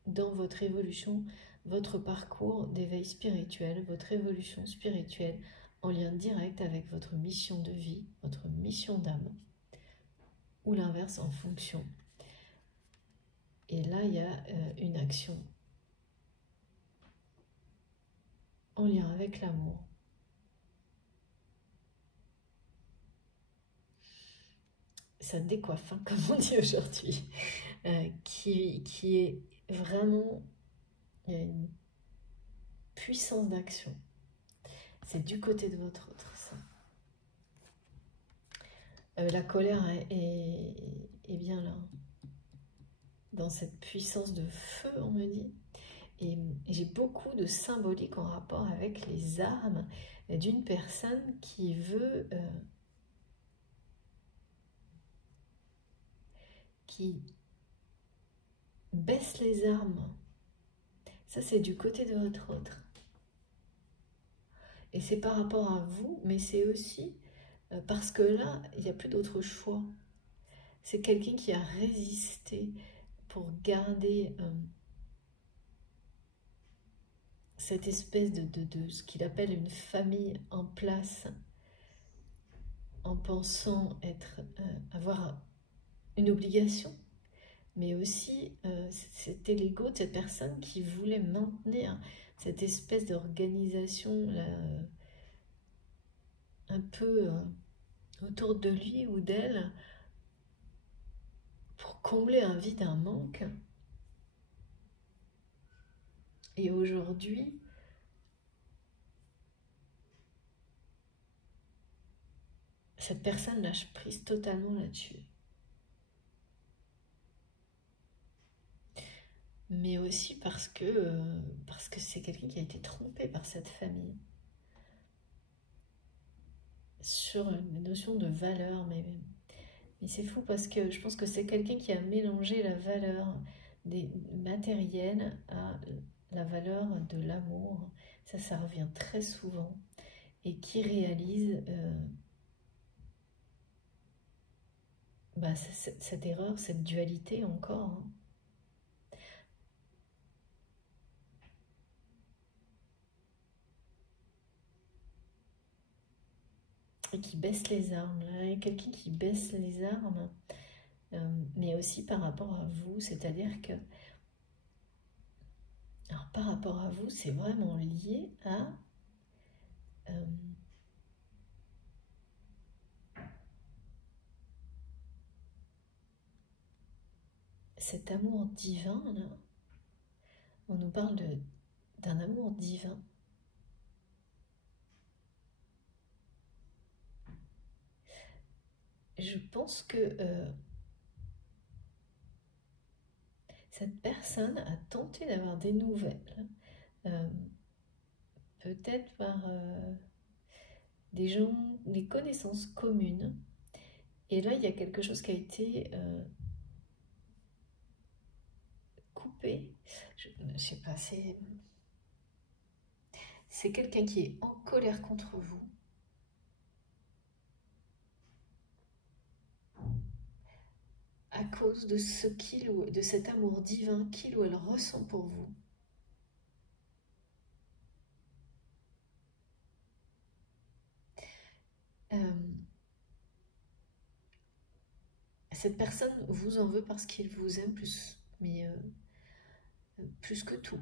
dans votre évolution, votre parcours d'éveil spirituel, votre évolution spirituelle en lien direct avec votre mission de vie, votre mission d'âme, ou l'inverse en fonction. Et là, il y a une action en lien avec l'amour. Ça décoiffe, hein, comme on dit aujourd'hui, qui est vraiment, il y a une puissance d'action. C'est du côté de votre autre, ça. La colère est bien là. Dans cette puissance de feu, on me dit. Et j'ai beaucoup de symbolique en rapport avec les armes d'une personne qui veut... qui baisse les armes. Ça, c'est du côté de votre autre. Et c'est par rapport à vous, mais c'est aussi parce que là, il n'y a plus d'autre choix. C'est quelqu'un qui a résisté pour garder cette espèce de ce qu'il appelle une famille en place, en pensant avoir une obligation, mais aussi c'était l'ego de cette personne qui voulait maintenir cette espèce d'organisation un peu autour de lui ou d'elle pour combler un vide, un manque. Et aujourd'hui, cette personne lâche prise totalement là-dessus. Mais aussi parce que c'est quelqu'un qui a été trompé par cette famille. Sur une notion de valeur, mais c'est fou parce que je pense que c'est quelqu'un qui a mélangé la valeur des matériels à la valeur de l'amour. Ça revient très souvent. Et qui réalise cette erreur, cette dualité encore. Hein. Et qui baisse les armes. Là, il y a quelqu'un qui baisse les armes, mais aussi par rapport à vous, c'est-à-dire que alors par rapport à vous, c'est vraiment lié à cet amour divin, là. On nous parle d'un amour divin. Je pense que cette personne a tenté d'avoir des nouvelles, peut-être par des gens, des connaissances communes. Et là, il y a quelque chose qui a été coupé. Je sais pas, c'est quelqu'un qui est en colère contre vous. À cause de de cet amour divin qu'il ou elle ressent pour vous. Cette personne vous en veut parce qu'il vous aime plus, mais plus que tout.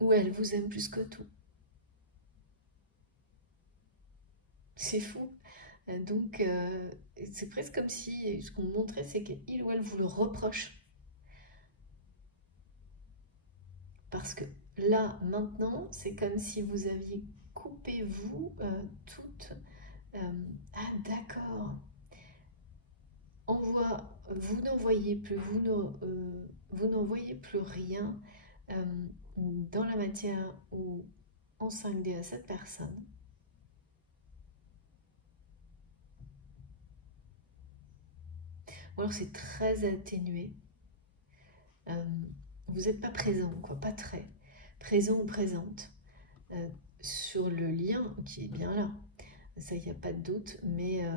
Ou elle vous aime plus que tout. C'est fou. Donc, c'est presque comme si ce qu'on montrait, c'est qu'il ou elle vous le reproche. Parce que là, maintenant, c'est comme si vous aviez coupé, vous, toutes... ah, d'accord. Vous n'envoyez plus, vous n'envoyez plus rien dans la matière ou en 5D à cette personne. Ou alors c'est très atténué. Vous n'êtes pas présent, quoi, pas très présent ou présente sur le lien qui est bien là. Ça, il n'y a pas de doute, mais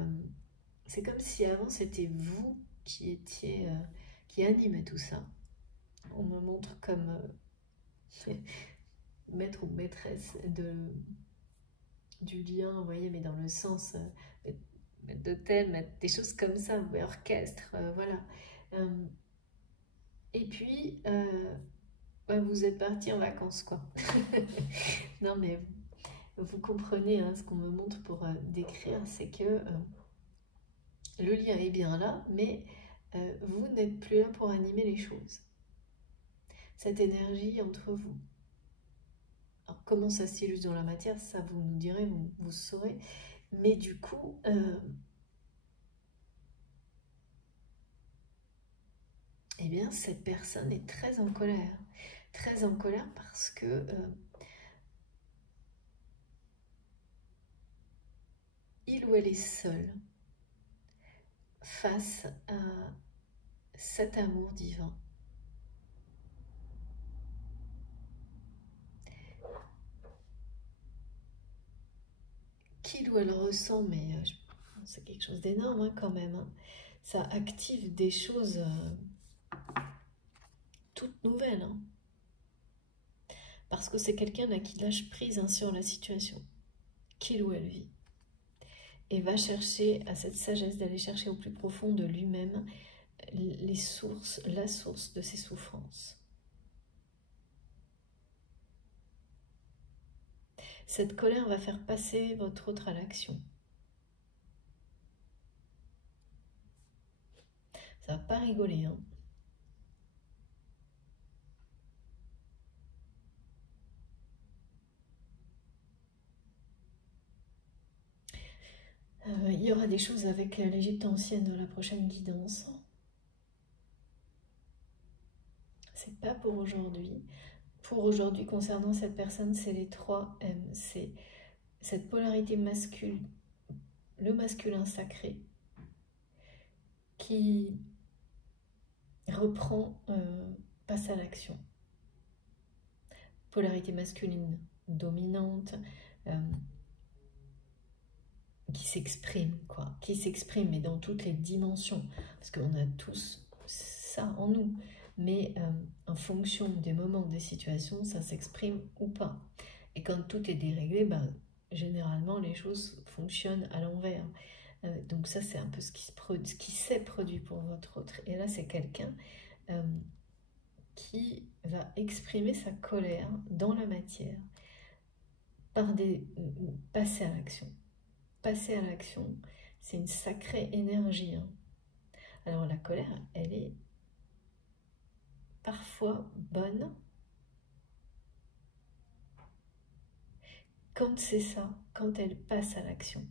c'est comme si avant c'était vous qui étiez, qui animait tout ça. On me montre comme maître ou maîtresse du lien, vous voyez, mais dans le sens maître d'hôtel, maître des choses comme ça, orchestre, voilà. Et puis, vous êtes parti en vacances, quoi. Non, mais vous comprenez hein, ce qu'on me montre pour décrire, c'est que le lien est bien là, mais vous n'êtes plus là pour animer les choses. Cette énergie entre vous Alors, comment ça s'illustre dans la matière, ça vous nous direz, vous saurez. Mais du coup, eh bien, cette personne est très en colère. Très en colère parce que il ou elle est seul face à cet amour divin. Qu'il ou elle ressent, mais c'est quelque chose d'énorme hein, quand même. Hein. Ça active des choses toutes nouvelles. Hein. Parce que c'est quelqu'un là qui lâche prise hein, sur la situation qu'il ou elle vit. Et va chercher à cette sagesse d'aller chercher au plus profond de lui-même les sources, la source de ses souffrances. Cette colère va faire passer votre autre à l'action. Ça va pas rigoler, hein. Il y aura des choses avec l'Égypte ancienne dans la prochaine guidance. C'est pas pour aujourd'hui. Pour aujourd'hui, concernant cette personne, c'est les 3 M. C'est cette polarité masculine, le masculin sacré, qui reprend, passe à l'action. Polarité masculine dominante, qui s'exprime, quoi. Qui s'exprime, mais dans toutes les dimensions. Parce qu'on a tous ça en nous. Mais en fonction des moments, des situations, ça s'exprime ou pas. Et quand tout est déréglé, ben, généralement, les choses fonctionnent à l'envers. Donc ça, c'est un peu ce qui s'est produit pour votre autre. Et là, c'est quelqu'un qui va exprimer sa colère dans la matière par passer à l'action. Passer à l'action, c'est une sacrée énergie. Hein. Alors la colère, elle est parfois bonne quand c'est ça, quand elle passe à l'action,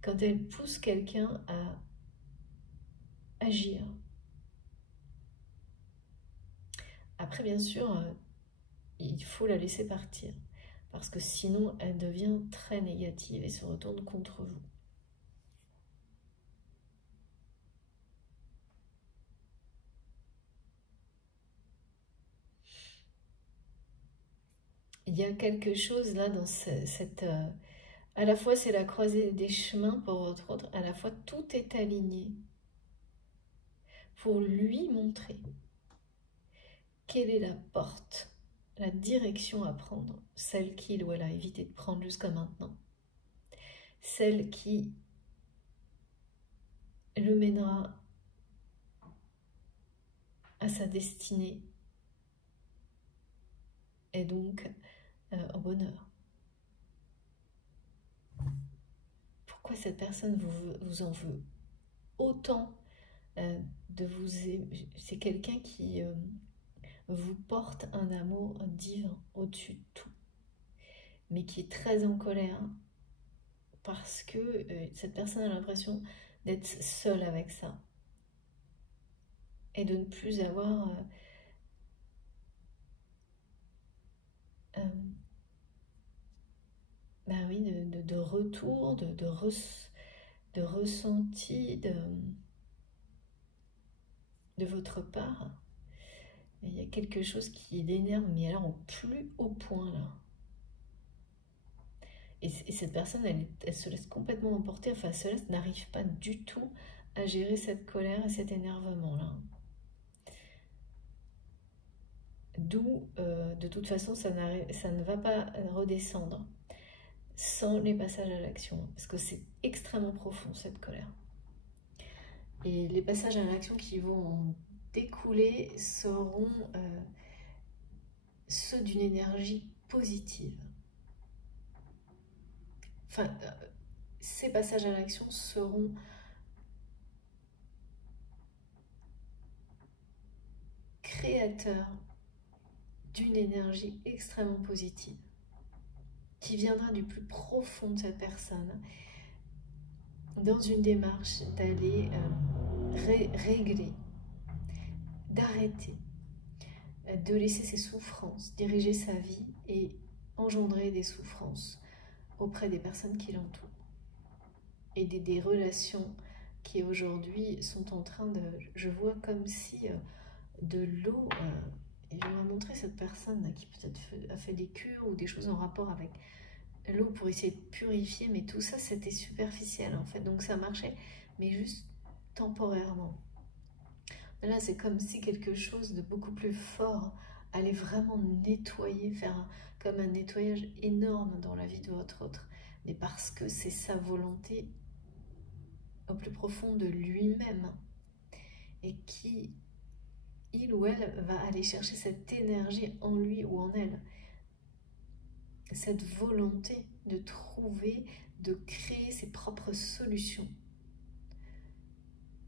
quand elle pousse quelqu'un à agir. Après, bien sûr, il faut la laisser partir, parce que sinon, elle devient très négative et se retourne contre vous. Il y a quelque chose là dans cette... à la fois, c'est la croisée des chemins pour votre autre, à la fois, tout est aligné pour lui montrer quelle est la porte, la direction à prendre, celle qu'il ou elle a évité de prendre jusqu'à maintenant, celle qui le mènera à sa destinée et donc au bonheur. Pourquoi cette personne vous en veut autant de vous aimer? C'est quelqu'un qui vous porte un amour divin au-dessus de tout, mais qui est très en colère parce que cette personne a l'impression d'être seule avec ça et de ne plus avoir bah oui, de retour, de ressenti de votre part. Il y a quelque chose qui l'énerve, mais alors au plus haut point là. Et cette personne, elle se laisse complètement emporter, enfin elle se laisse, n'arrive pas du tout à gérer cette colère et cet énervement là. D'où, de toute façon, ça ne va pas redescendre sans les passages à l'action, parce que c'est extrêmement profond cette colère. Et les passages à l'action qui vont en découler seront ceux d'une énergie positive. Enfin, ces passages à l'action seront créateurs d'une énergie extrêmement positive. qui viendra du plus profond de cette personne, dans une démarche d'aller régler, d'arrêter, de laisser ses souffrances diriger sa vie et engendrer des souffrances auprès des personnes qui l'entourent. Et des relations qui aujourd'hui sont en train de... Je vois comme si de l'eau... et je vais montrer cette personne qui peut-être a fait des cures ou des choses en rapport avec l'eau pour essayer de purifier, mais tout ça c'était superficiel en fait, donc ça marchait, mais juste temporairement. Là c'est comme si quelque chose de beaucoup plus fort allait vraiment nettoyer, faire comme un nettoyage énorme dans la vie de votre autre, mais parce que c'est sa volonté au plus profond de lui-même, et qui, il ou elle, va aller chercher cette énergie en lui ou en elle, cette volonté de trouver, de créer ses propres solutions.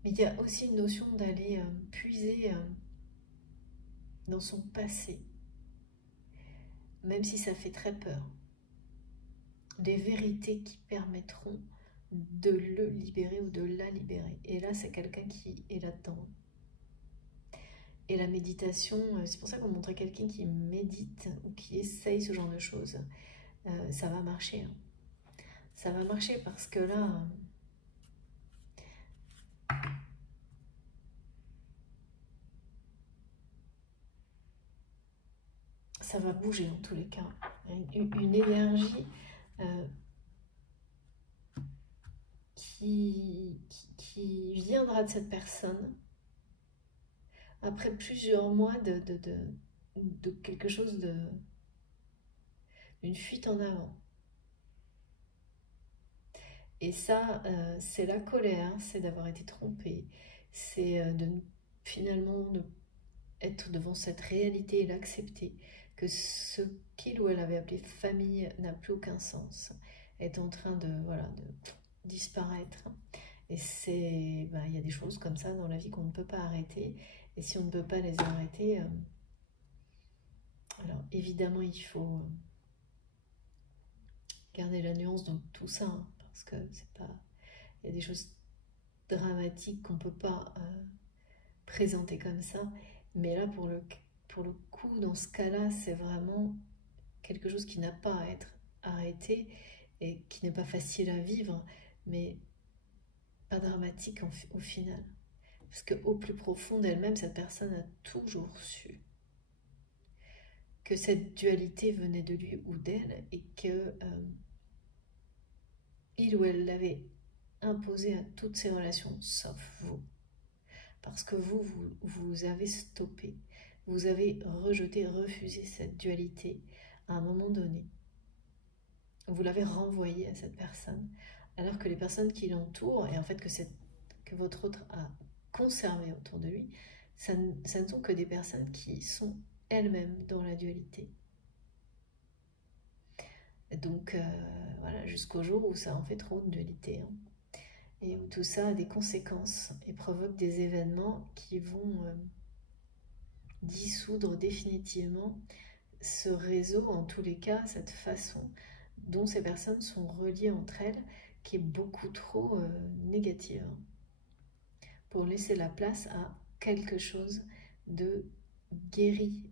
Mais il y a aussi une notion d'aller puiser dans son passé, même si ça fait très peur, des vérités qui permettront de le libérer ou de la libérer. Et là, c'est quelqu'un qui est là-dedans. Et la méditation, c'est pour ça qu'on montrait quelqu'un qui médite ou qui essaye ce genre de choses. Ça va marcher. Hein. Ça va marcher parce que là, ça va bouger en tous les cas. Une énergie qui viendra de cette personne après plusieurs mois de quelque chose d'une fuite en avant. Et ça, c'est la colère, c'est d'avoir été trompé, c'est finalement de être devant cette réalité et l'accepter, que ce qu'il ou elle avait appelé famille n'a plus aucun sens, est en train de, voilà, de disparaître. Et c'est, il y a des choses comme ça dans la vie qu'on ne peut pas arrêter, et si on ne peut pas les arrêter, alors évidemment il faut garder la nuance dans tout ça, hein, parce que c'est pas, il y a des choses dramatiques qu'on ne peut pas présenter comme ça, mais là pour le coup, dans ce cas-là, c'est vraiment quelque chose qui n'a pas à être arrêté et qui n'est pas facile à vivre, mais pas dramatique au final. Parce qu'au plus profond d'elle-même, cette personne a toujours su que cette dualité venait de lui ou d'elle et que il ou elle l'avait imposée à toutes ses relations, sauf vous. Parce que vous avez stoppé, vous avez rejeté, refusé cette dualité à un moment donné. Vous l'avez renvoyé à cette personne, alors que les personnes qui l'entourent, et en fait que votre autre a conservé autour de lui, ça ne sont que des personnes qui sont elles-mêmes dans la dualité. Donc voilà, jusqu'au jour où ça en fait trop de dualité, hein, et où tout ça a des conséquences et provoque des événements qui vont dissoudre définitivement ce réseau, en tous les cas, cette façon dont ces personnes sont reliées entre elles, qui est beaucoup trop négative, pour laisser la place à quelque chose de guéri,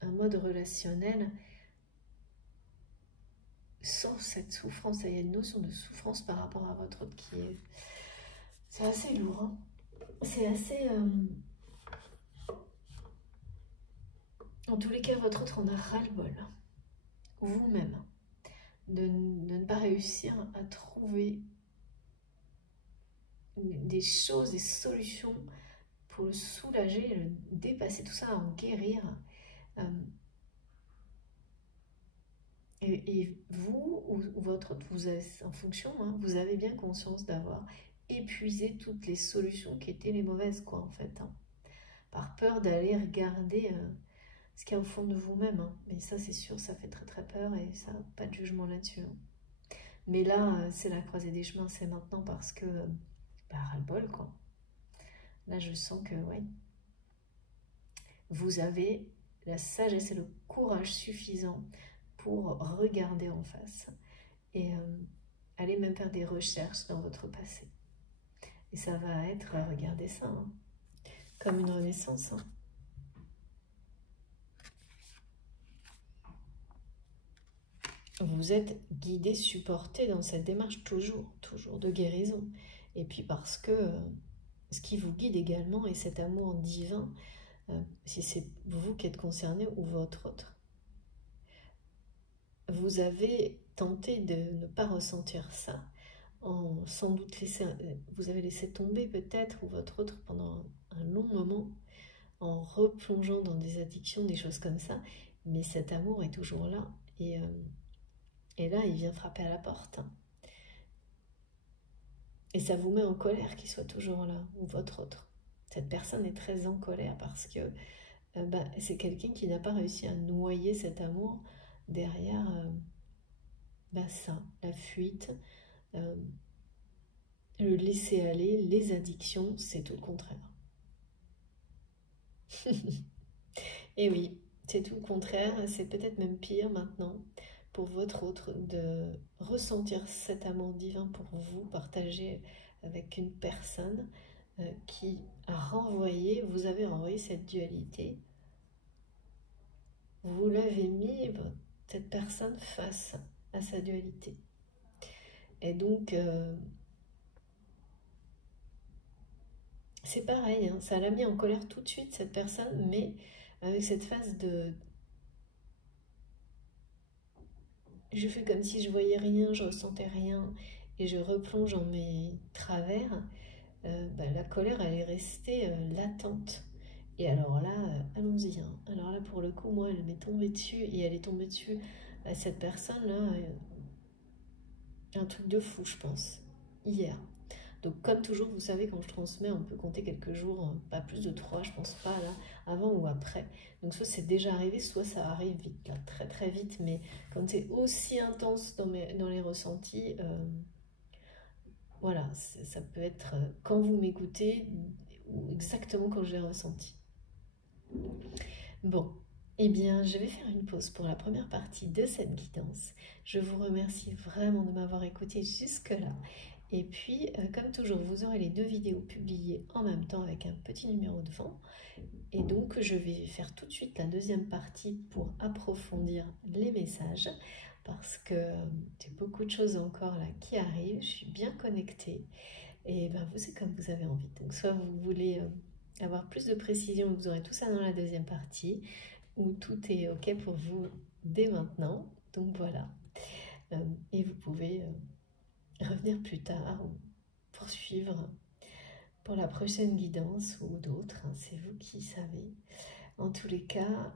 un mode relationnel sans cette souffrance. Il y a une notion de souffrance par rapport à votre autre qui est... C'est assez lourd, hein. C'est assez... En tous les cas, votre autre en a ras-le-bol, vous-même, de ne pas réussir à trouver des choses, des solutions pour le soulager, le dépasser, tout ça, en guérir. Et vous, ou votre autre, vous avez, en fonction, hein, vous avez bien conscience d'avoir épuisé toutes les solutions qui étaient les mauvaises, quoi, en fait. Hein, par peur d'aller regarder ce qu'il y a au fond de vous-même. Hein. Mais ça, c'est sûr, ça fait très très peur et ça, pas de jugement là-dessus. Hein. Mais là, c'est la croisée des chemins, c'est maintenant parce que, ras-le-bol, quoi. Là, je sens que, ouais, vous avez la sagesse et le courage suffisant pour regarder en face et aller même faire des recherches dans votre passé. Et ça va être, regardez ça, hein, comme une renaissance. Hein. Vous êtes guidé, supporté dans cette démarche toujours de guérison. Et puis parce que ce qui vous guide également est cet amour divin, si c'est vous qui êtes concerné ou votre autre. Vous avez tenté de ne pas ressentir ça, sans doute vous avez laissé tomber peut-être, ou votre autre pendant un long moment, en replongeant dans des addictions, des choses comme ça, mais cet amour est toujours là, et là il vient frapper à la porte. Et ça vous met en colère qu'il soit toujours là, ou votre autre. Cette personne est très en colère parce que c'est quelqu'un qui n'a pas réussi à noyer cet amour derrière ça, la fuite, le laisser aller, les addictions, c'est tout le contraire. Et oui, c'est tout le contraire, c'est peut-être même pire maintenant pour votre autre de ressentir cet amour divin pour vous, partager avec une personne qui a renvoyé, vous avez renvoyé cette dualité. Vous l'avez mis, cette personne, face à sa dualité. Et donc, c'est pareil, hein, ça l'a mis en colère tout de suite, cette personne, mais avec cette phase de... Je fais comme si je voyais rien, je ressentais rien, et je replonge dans mes travers. La colère, elle est restée latente. Et alors là, allons-y. Hein. Alors là, pour le coup, moi, elle m'est tombée dessus, et elle est tombée dessus à cette personne-là, un truc de fou, je pense, hier. Donc, comme toujours, vous savez, quand je transmets, on peut compter quelques jours, pas plus de 3, je pense pas, là, avant ou après. Donc, soit c'est déjà arrivé, soit ça arrive vite, là, très très vite. Mais quand c'est aussi intense dans les ressentis, voilà, ça peut être quand vous m'écoutez ou exactement quand j'ai ressenti. Bon, eh bien, je vais faire une pause pour la première partie de cette guidance. Je vous remercie vraiment de m'avoir écouté jusque-là. Et puis, comme toujours, vous aurez les 2 vidéos publiées en même temps avec un petit numéro de vent. Et donc, je vais faire tout de suite la deuxième partie pour approfondir les messages parce que j'ai beaucoup de choses encore là qui arrivent. Je suis bien connectée et vous, c'est comme vous avez envie. Donc, soit vous voulez avoir plus de précision, vous aurez tout ça dans la deuxième partie, ou tout est OK pour vous dès maintenant. Donc, voilà. Et vous pouvez... revenir plus tard ou poursuivre pour la prochaine guidance ou d'autres, hein, c'est vous qui savez. En tous les cas,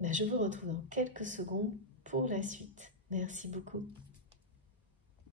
je vous retrouve dans quelques secondes pour la suite. Merci beaucoup.